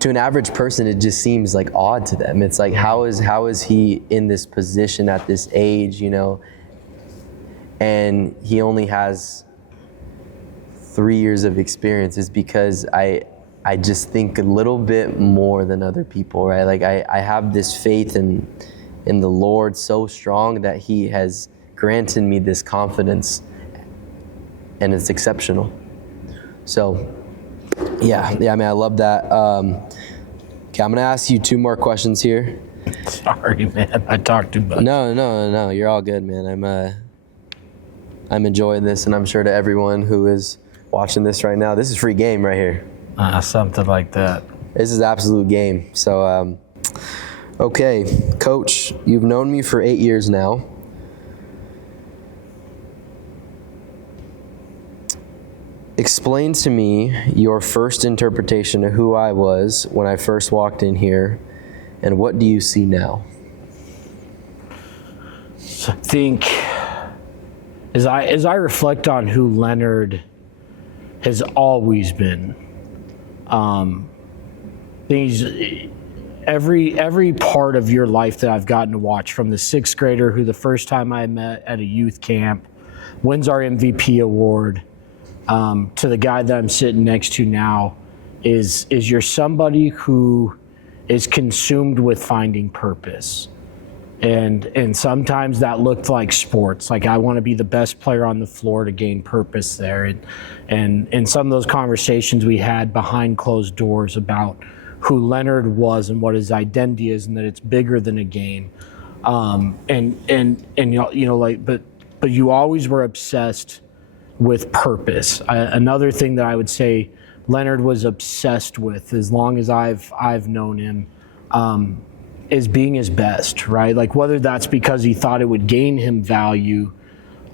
To an average person, it just seems like odd to them. It's like, how is he in this position at this age, you know, and he only has 3 years of experience? Is because I just think a little bit more than other people, right? Like I have this faith in the Lord so strong that he has granted me this confidence, and it's exceptional. So yeah, I mean, I love that. Okay, I'm gonna ask you 2 more questions here. Sorry, man, I talked too much. No, you're all good, man. I'm enjoying this, and I'm sure to everyone who is watching this right now, this is free game right here. Something like that. This is absolute game. So, okay, Coach, you've known me for 8 years now. Explain to me your first interpretation of who I was when I first walked in here, and what do you see now? So I think as I reflect on who Leonard has always been, things, every part of your life that I've gotten to watch, from the 6th grader who the first time I met at a youth camp wins our MVP award, to the guy that I'm sitting next to now, is you're somebody who is consumed with finding purpose. And sometimes that looked like sports. Like, I want to be the best player on the floor to gain purpose there. And some of those conversations we had behind closed doors about who Leonard was and what his identity is, and that it's bigger than a game. And you know, like, but you always were obsessed with purpose. Another thing that I would say Leonard was obsessed with, as long as I've known him, is being his best, right? Like, whether that's because he thought it would gain him value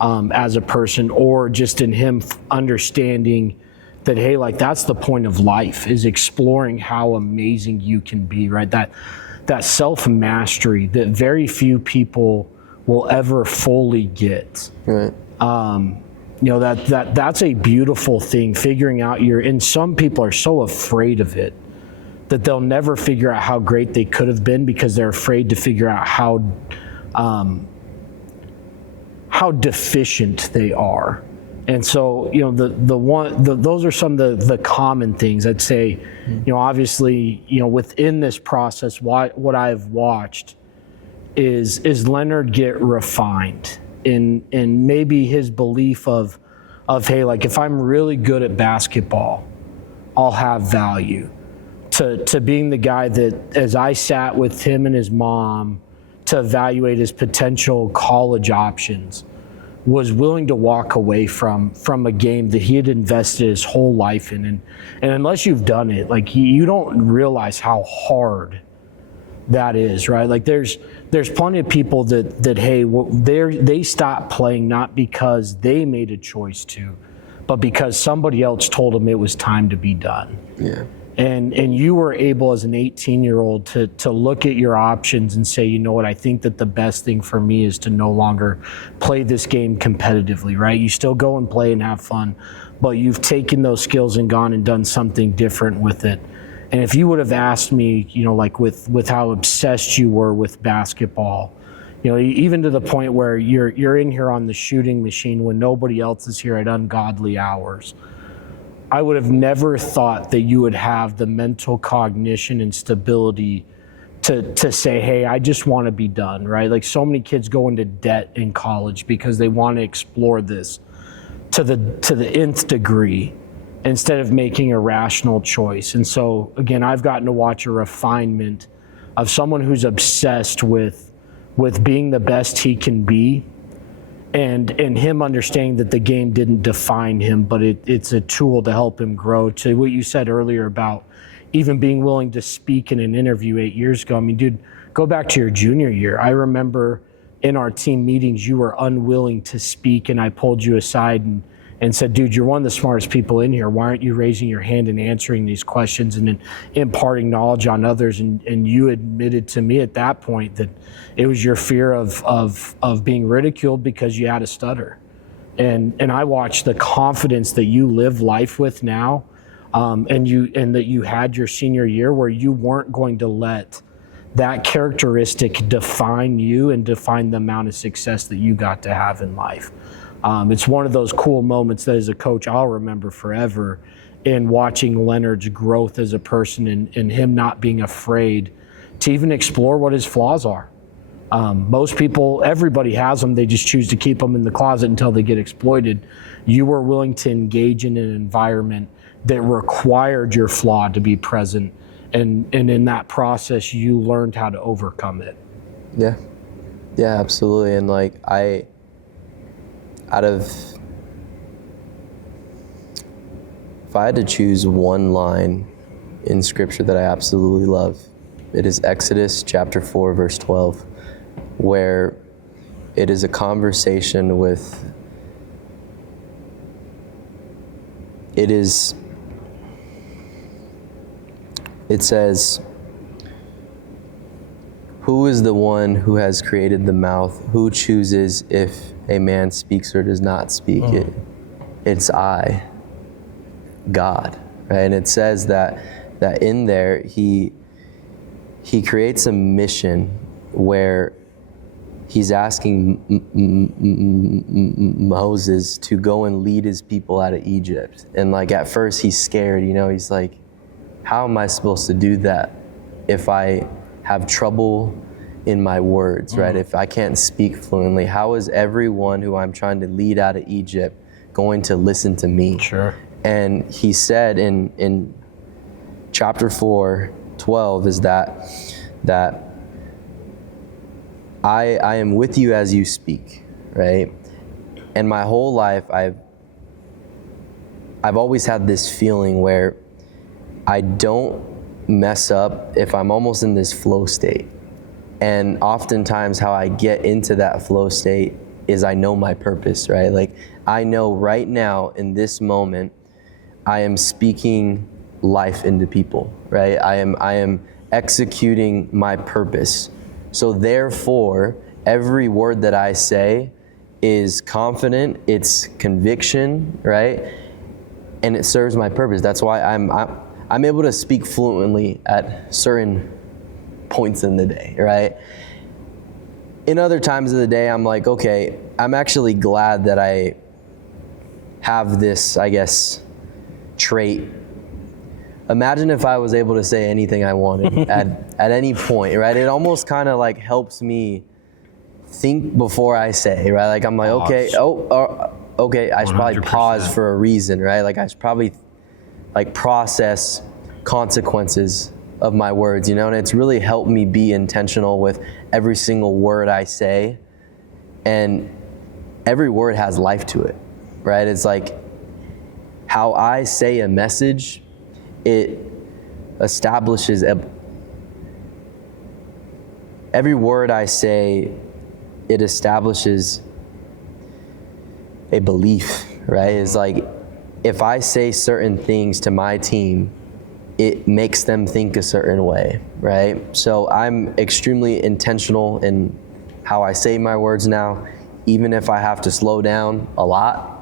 as a person, or just in him understanding that, hey, like, that's the point of life, is exploring how amazing you can be, right? That self-mastery that very few people will ever fully get. Right. You know, that's a beautiful thing, figuring out and some people are so afraid of it that they'll never figure out how great they could have been, because they're afraid to figure out how deficient they are. And so, you know, those are some of the common things I'd say. You know, obviously, you know, within this process, what I've watched is Leonard get refined in maybe his belief of hey, like, if I'm really good at basketball, I'll have value. To being the guy that, as I sat with him and his mom to evaluate his potential college options, was willing to walk away from a game that he had invested his whole life in. And unless you've done it, like, you don't realize how hard that is, right? Like, there's plenty of people that hey, they stopped playing not because they made a choice to, but because somebody else told them it was time to be done. Yeah. And you were able, as an 18-year-old, to look at your options and say, you know what, I think that the best thing for me is to no longer play this game competitively, right? You still go and play and have fun, but you've taken those skills and gone and done something different with it. And if you would have asked me, you know, like, with how obsessed you were with basketball, you know, even to the point where you're in here on the shooting machine when nobody else is here at ungodly hours, I would have never thought that you would have the mental cognition and stability to say, hey, I just want to be done, right? Like, so many kids go into debt in college because they want to explore this to the nth degree, instead of making a rational choice. And so, again, I've gotten to watch a refinement of someone who's obsessed with being the best he can be, and him understanding that the game didn't define him, but it's a tool to help him grow. To what you said earlier about even being willing to speak in an interview 8 years ago. I mean, dude, go back to your junior year. I remember in our team meetings, you were unwilling to speak, and I pulled you aside and said, dude, you're one of the smartest people in here. Why aren't you raising your hand and answering these questions and then imparting knowledge on others? And you admitted to me at that point that it was your fear of being ridiculed because you had a stutter. And I watched the confidence that you live life with now, and that you had your senior year, where you weren't going to let that characteristic define you and define the amount of success that you got to have in life. It's one of those cool moments that as a coach I'll remember forever, in watching Leonard's growth as a person, and him not being afraid to even explore what his flaws are. Most people, everybody has them, they just choose to keep them in the closet until they get exploited. You were willing to engage in an environment that required your flaw to be present, and in that process you learned how to overcome it. Yeah, absolutely. And like if I had to choose one line in scripture that I absolutely love, it is Exodus chapter 4 verse 12, where it is a conversation with, it says, who is the one who has created the mouth? Who chooses if a man speaks or does not speak? It's I, God, right? And it says that in there, he creates a mission where he's asking Moses to go and lead his people out of Egypt. And like at first he's scared, he's like, how am I supposed to do that if I have trouble in my words, right? If I can't speak fluently, how is everyone who I'm trying to lead out of Egypt going to listen to me? Sure. And he said in chapter 4:12 is that I am with you as you speak, right? And my whole life I've always had this feeling where I don't mess up if I'm almost in this flow state. And oftentimes how I get into that flow state is I know my purpose, right? Like I know right now in this moment, I am speaking life into people, right? I am executing my purpose. So therefore, every word that I say is confident, it's conviction, right? And it serves my purpose. That's why I'm able to speak fluently at certain points in the day, right? In other times of the day, I'm like, okay, I'm actually glad that I have this, I guess, trait. Imagine if I was able to say anything I wanted at any point, right? It almost kind of like helps me think before I say, right? Like I'm like, okay, okay, I should probably 100%. pause for a reason, right? Like I should probably like process consequences of my words, and it's really helped me be intentional with every single word I say, and every word has life to it, right? It's like how I say a message, it establishes every word I say, it establishes a belief, right? It's like if I say certain things to my team, it makes them think a certain way, right? So I'm extremely intentional in how I say my words now, even if I have to slow down a lot.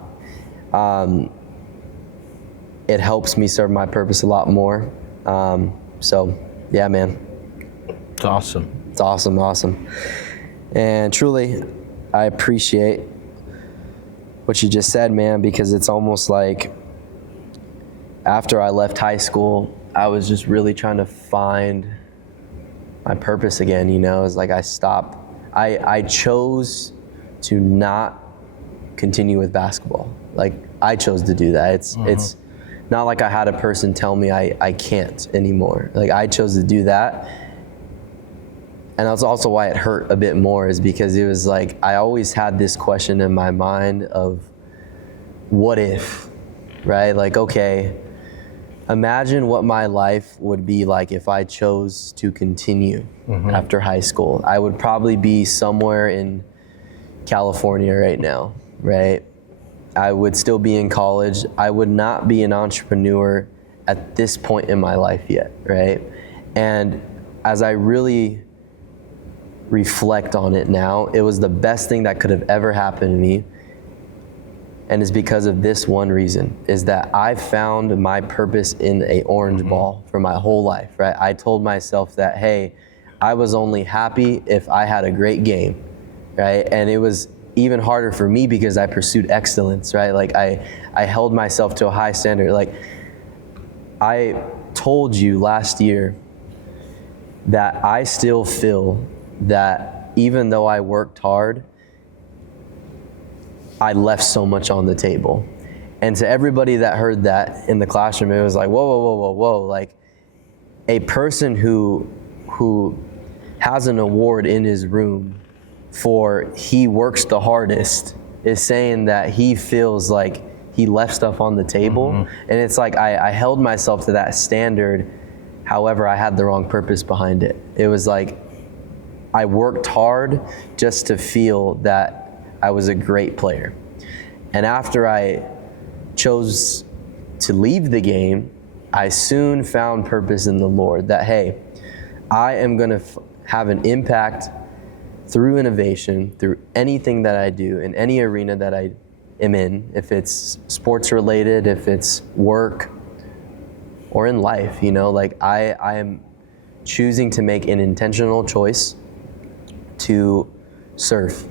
It helps me serve my purpose a lot more. So yeah, man. It's awesome. It's awesome. And truly, I appreciate what you just said, man, because it's almost like after I left high school, I was just really trying to find my purpose again, It's like I chose to not continue with basketball. Like I chose to do that. It's not like I had a person tell me I can't anymore. Like I chose to do that. And that's also why it hurt a bit more, is because it was like I always had this question in my mind of what if, right? Like, okay, imagine what my life would be like if I chose to continue after high school. I would probably be somewhere in California right now, right? I would still be in college. I would not be an entrepreneur at this point in my life yet, right? And as I really reflect on it now, it was the best thing that could have ever happened to me. And it's because of this one reason, is that I found my purpose in a orange ball for my whole life, right? I told myself that, hey, I was only happy if I had a great game, right? And it was even harder for me because I pursued excellence, right? Like I held myself to a high standard. Like I told you last year that I still feel that even though I worked hard, I left so much on the table. And to everybody that heard that in the classroom, it was like, whoa, whoa, whoa, whoa, whoa. Like a person who has an award in his room for he works the hardest is saying that he feels like he left stuff on the table. And it's like I held myself to that standard. However, I had the wrong purpose behind it. It was like I worked hard just to feel that I was a great player. And after I chose to leave the game, I soon found purpose in the Lord that, hey, I am going to have an impact through innovation, through anything that I do, in any arena that I am in, if it's sports related, if it's work, or in life, you know, like I am choosing to make an intentional choice to serve.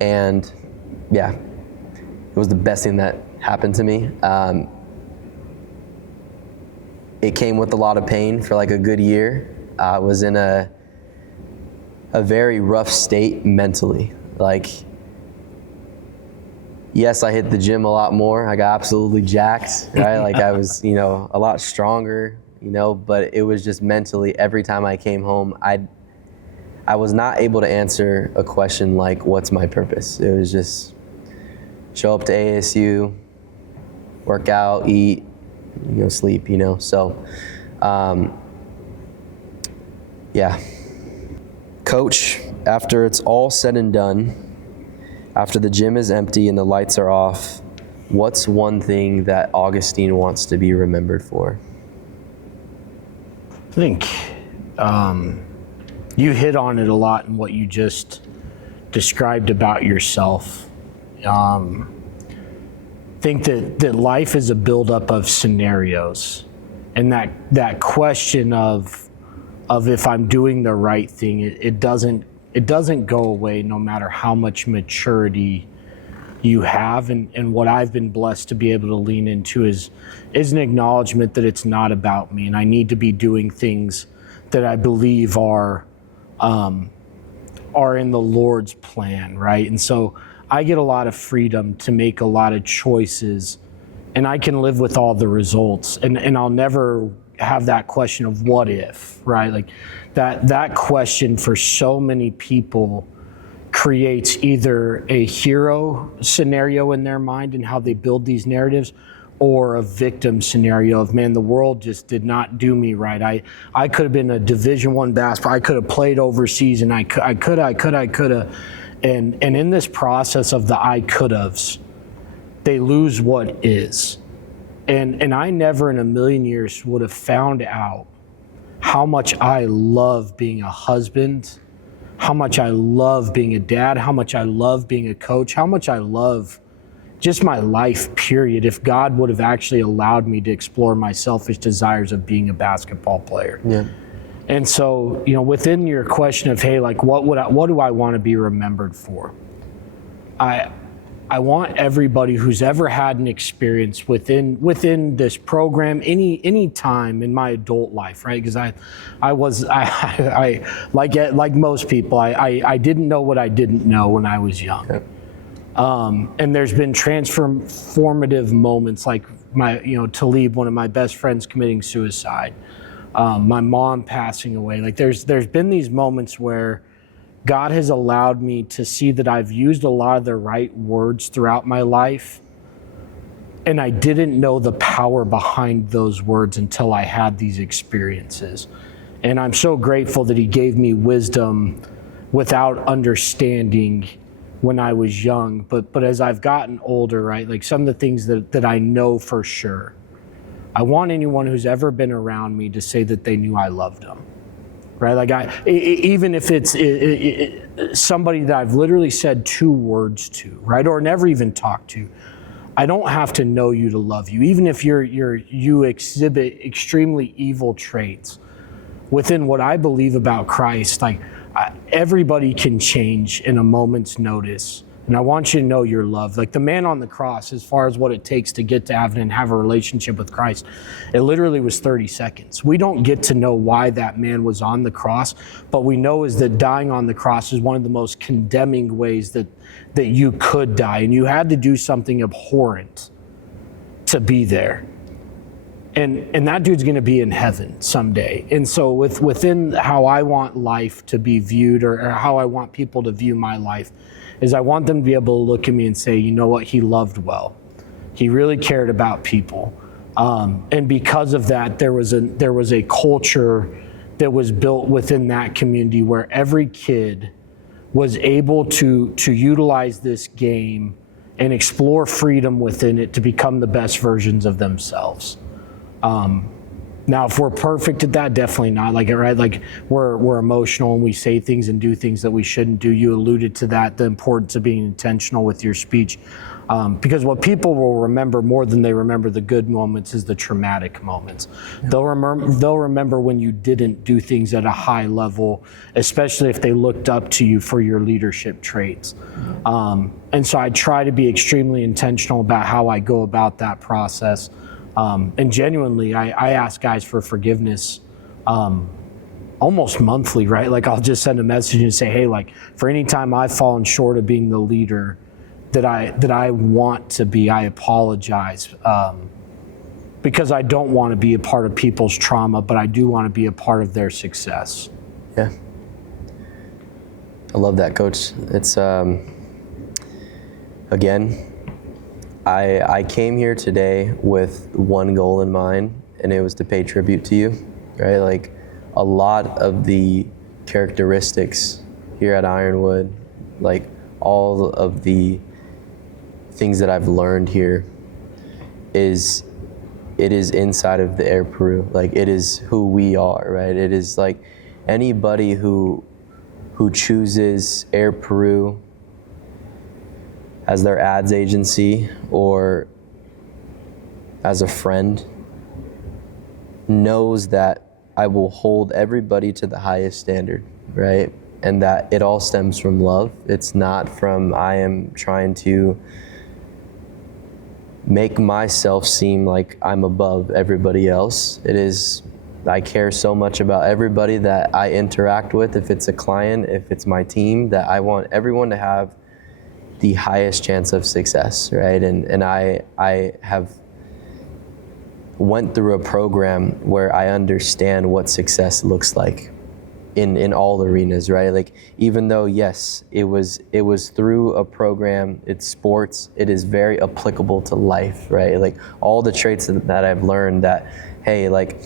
And yeah, it was the best thing that happened to me. It came with a lot of pain for like a good year. I was in a very rough state mentally. Like, yes, I hit the gym a lot more. I got absolutely jacked, right? Like I was, you know, a lot stronger, you know, but it was just mentally every time I came home, I was not able to answer a question like, what's my purpose? It was just show up to ASU, work out, eat, you know, sleep, you know. So, yeah. Coach, after it's all said and done, after the gym is empty and the lights are off, what's one thing that Augustine wants to be remembered for? I think you hit on it a lot in what you just described about yourself. Think that life is a buildup of scenarios, and that question of if I'm doing the right thing, it doesn't go away no matter how much maturity you have. And what I've been blessed to be able to lean into is an acknowledgement that it's not about me, and I need to be doing things that I believe are in the Lord's plan, right? And so I get a lot of freedom to make a lot of choices, and I can live with all the results, and I'll never have that question of what if, right? Like that question for so many people creates either a hero scenario in their mind and how they build these narratives, or a victim scenario of, man, the world just did not do me right. I could have been a Division I basketball. I could have played overseas, and I could have. And in this process of the I could haves, they lose what is. And I never in a million years would have found out how much I love being a husband, how much I love being a dad, how much I love being a coach, how much I love just my life, period, if God would have actually allowed me to explore my selfish desires of being a basketball player. Yeah. And so, you know, within your question of, hey, like, what do I want to be remembered for? I want everybody who's ever had an experience within this program, any time in my adult life, right? Because I like most people, I didn't know what I didn't know when I was young. Okay. And there's been transformative moments, like Talib, one of my best friends, committing suicide. My mom passing away. Like there's been these moments where God has allowed me to see that I've used a lot of the right words throughout my life, and I didn't know the power behind those words until I had these experiences. And I'm so grateful that He gave me wisdom without understanding when I was young, but as I've gotten older, right, like some of the things that I know for sure, I want anyone who's ever been around me to say that they knew I loved them, right? Like even if it's somebody that I've literally said 2 words to, right, or never even talked to, I don't have to know you to love you. Even if you exhibit extremely evil traits, within what I believe about Christ, like everybody can change in a moment's notice. And I want you to know you're loved. Like the man on the cross, as far as what it takes to get to heaven and have a relationship with Christ, it literally was 30 seconds. We don't get to know why that man was on the cross, but we know is that dying on the cross is one of the most condemning ways that you could die. And you had to do something abhorrent to be there. And that dude's gonna be in heaven someday. And so within how I want life to be viewed, or how I want people to view my life, is I want them to be able to look at me and say, you know what, he loved well. He really cared about people. And because of that, there was a culture that was built within that community where every kid was able to utilize this game and explore freedom within it to become the best versions of themselves. Now, if we're perfect at that, definitely not. Like, right? Like we're emotional and we say things and do things that we shouldn't do. You alluded to that, the importance of being intentional with your speech, because what people will remember more than they remember the good moments is the traumatic moments. Yeah. They'll remember when you didn't do things at a high level, especially if they looked up to you for your leadership traits. And so I try to be extremely intentional about how I go about that process. And genuinely, I ask guys for forgiveness almost monthly, right? Like I'll just send a message and say, hey, like for any time I've fallen short of being the leader that I want to be, I apologize. Because I don't want to be a part of people's trauma, but I do want to be a part of their success. Yeah. I love that, Coach. It's, again, I came here today with one goal in mind, and it was to pay tribute to you, right? Like a lot of the characteristics here at Ironwood, like all of the things that I've learned here it is inside of the Air Peru. Like it is who we are, right? It is like anybody who chooses Air Peru as their ads agency or as a friend knows that I will hold everybody to the highest standard, right? And that it all stems from love. It's not from I am trying to make myself seem like I'm above everybody else. It is, I care so much about everybody that I interact with. If it's a client, if it's my team, that I want everyone to have the highest chance of success, right? And I have went through a program where I understand what success looks like in all arenas, right? Like even though yes, it was through a program, it's sports, it is very applicable to life, right? Like all the traits that I've learned that, hey, like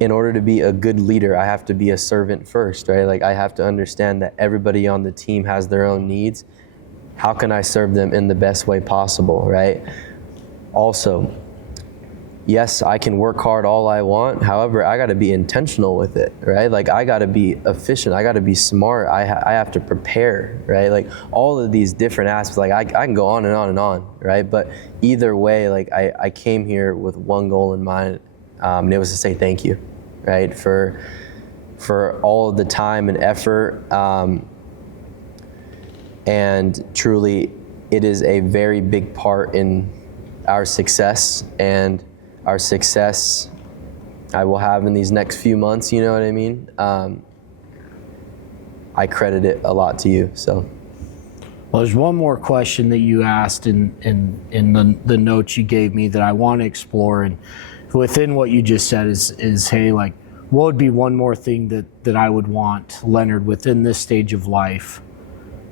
in order to be a good leader, I have to be a servant first, right? Like I have to understand that everybody on the team has their own needs. How can I serve them in the best way possible, right? Also, yes, I can work hard all I want. However, I got to be intentional with it, right? Like I got to be efficient. I got to be smart. I have to prepare, right? Like all of these different aspects, like I can go on and on and on, right? But either way, like I came here with one goal in mind, and it was to say thank you, right? For all of the time and effort, and truly, it is a very big part in our success, and our success I will have in these next few months, you know what I mean? I credit it a lot to you, so. Well, there's one more question that you asked in the notes you gave me that I want to explore, and within what you just said is hey, like, what would be one more thing that I would want Leonard within this stage of life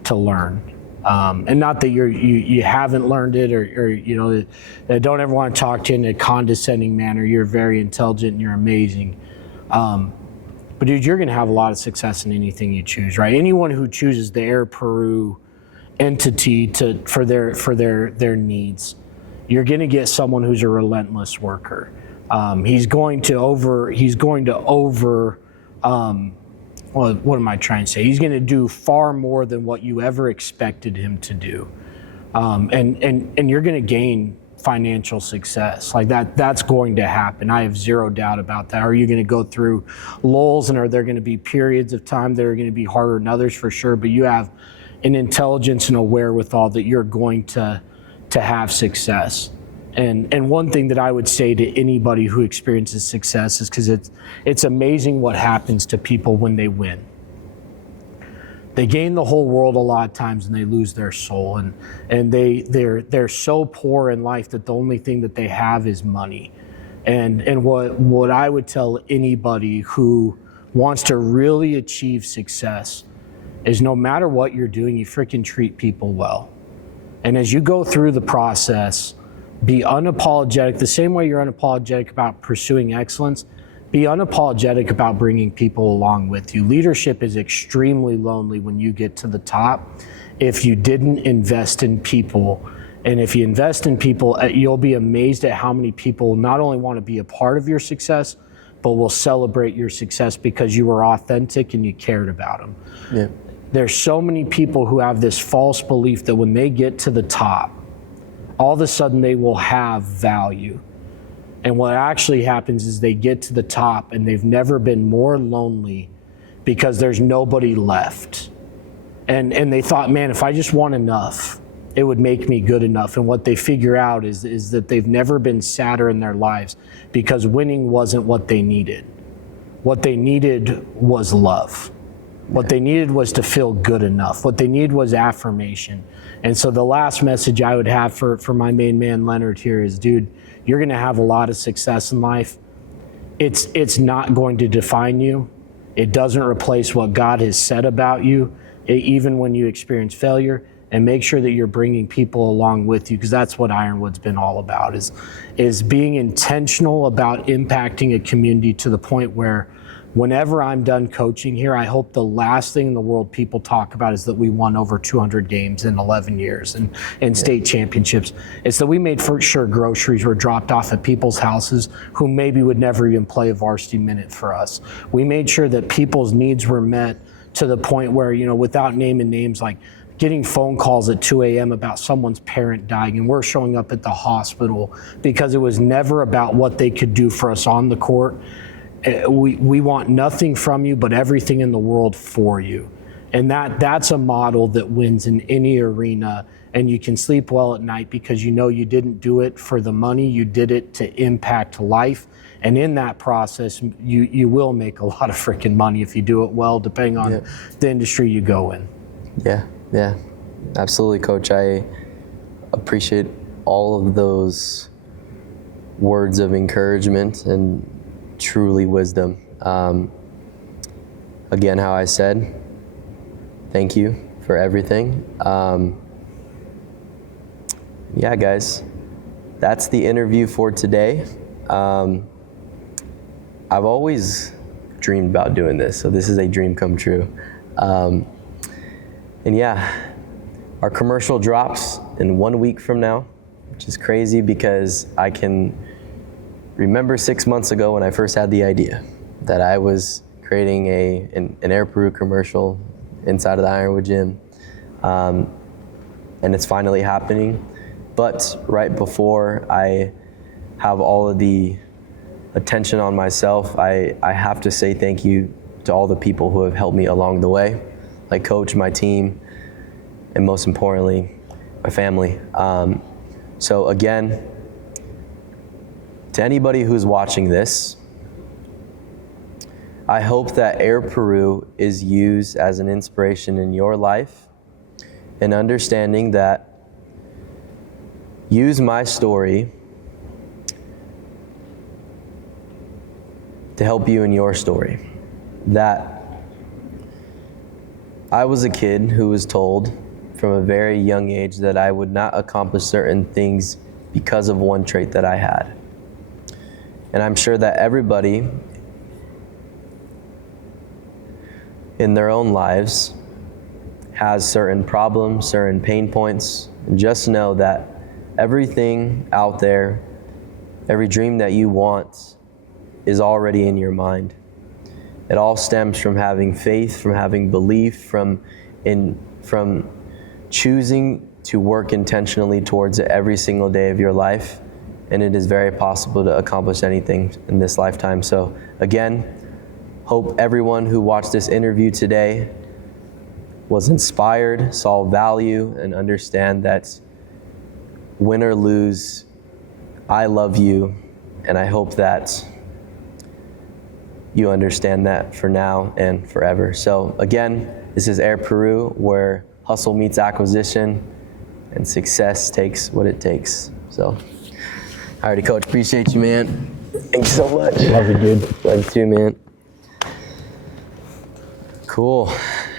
to learn? And not that you haven't learned it, or you know, I don't ever want to talk to you in a condescending manner. You're very intelligent and you're amazing. But But dude, you're going to have a lot of success in anything you choose, right? Anyone who chooses the Air Peru entity for their needs, you're going to get someone who's a relentless worker. He's going to well, what am I trying to say? He's going to do far more than what you ever expected him to do. And you're going to gain financial success. Like that's going to happen. I have zero doubt about that. Are you going to go through lulls, and are there going to be periods of time that are going to be harder than others? For sure, but you have an intelligence and a wherewithal that you're going to have success. And one thing that I would say to anybody who experiences success is, because it's amazing what happens to people when they win. They gain the whole world a lot of times and they lose their soul, and they're so poor in life that the only thing that they have is money. And what I would tell anybody who wants to really achieve success is, no matter what you're doing, you freaking treat people well. And as you go through the process, be unapologetic, the same way you're unapologetic about pursuing excellence. Be unapologetic about bringing people along with you. Leadership is extremely lonely when you get to the top if you didn't invest in people. And if you invest in people, you'll be amazed at how many people not only want to be a part of your success, but will celebrate your success because you were authentic and you cared about them. Yeah. There's so many people who have this false belief that when they get to the top, all of a sudden they will have value. And what actually happens is they get to the top and they've never been more lonely because there's nobody left. And they thought, man, if I just want enough, it would make me good enough. And what they figure out is that they've never been sadder in their lives because winning wasn't what they needed. What they needed was love. What they needed was to feel good enough. What they needed was affirmation. And so the last message I would have for my main man, Leonard, here is, dude, you're going to have a lot of success in life. It's not going to define you. It doesn't replace what God has said about you, even when you experience failure. And make sure that you're bringing people along with you, because that's what Ironwood's been all about, is being intentional about impacting a community to the point where whenever I'm done coaching here, I hope the last thing in the world people talk about is that we won over 200 games in 11 years and state championships. It's that we made for sure groceries were dropped off at people's houses who maybe would never even play a varsity minute for us. We made sure that people's needs were met to the point where, without naming names, like getting phone calls at 2 a.m. about someone's parent dying, and we're showing up at the hospital because it was never about what they could do for us on the court. We want nothing from you but everything in the world for you. And that's a model that wins in any arena, and you can sleep well at night because you didn't do it for the money, you did it to impact life. And in that process, you will make a lot of freaking money if you do it well, depending on the industry you go in. Yeah, absolutely, Coach. I appreciate all of those words of encouragement and truly wisdom. Again, how I said, thank you for everything. Yeah, guys, that's the interview for today. I've always dreamed about doing this, so this is a dream come true. And yeah, our commercial drops in 1 week from now, which is crazy because I can remember 6 months ago when I first had the idea that I was creating an Air Peru commercial inside of the Ironwood gym. And it's finally happening. But right before I have all of the attention on myself, I have to say thank you to all the people who have helped me along the way, like Coach, my team, and most importantly, my family. So again, to anybody who's watching this, I hope that Air Peru is used as an inspiration in your life, and understanding that use my story to help you in your story. That I was a kid who was told from a very young age that I would not accomplish certain things because of one trait that I had. And I'm sure that everybody in their own lives has certain problems, certain pain points. And just know that everything out there, every dream that you want is already in your mind. It all stems from having faith, from having belief, from choosing to work intentionally towards it every single day of your life. And it is very possible to accomplish anything in this lifetime. So again, hope everyone who watched this interview today was inspired, saw value, and understand that win or lose, I love you, and I hope that you understand that for now and forever. So again, this is Air Peru, where hustle meets acquisition and success takes what it takes. So, alrighty, Coach, appreciate you, man. Thank you so much. Love you, dude. Love you too, man. Cool.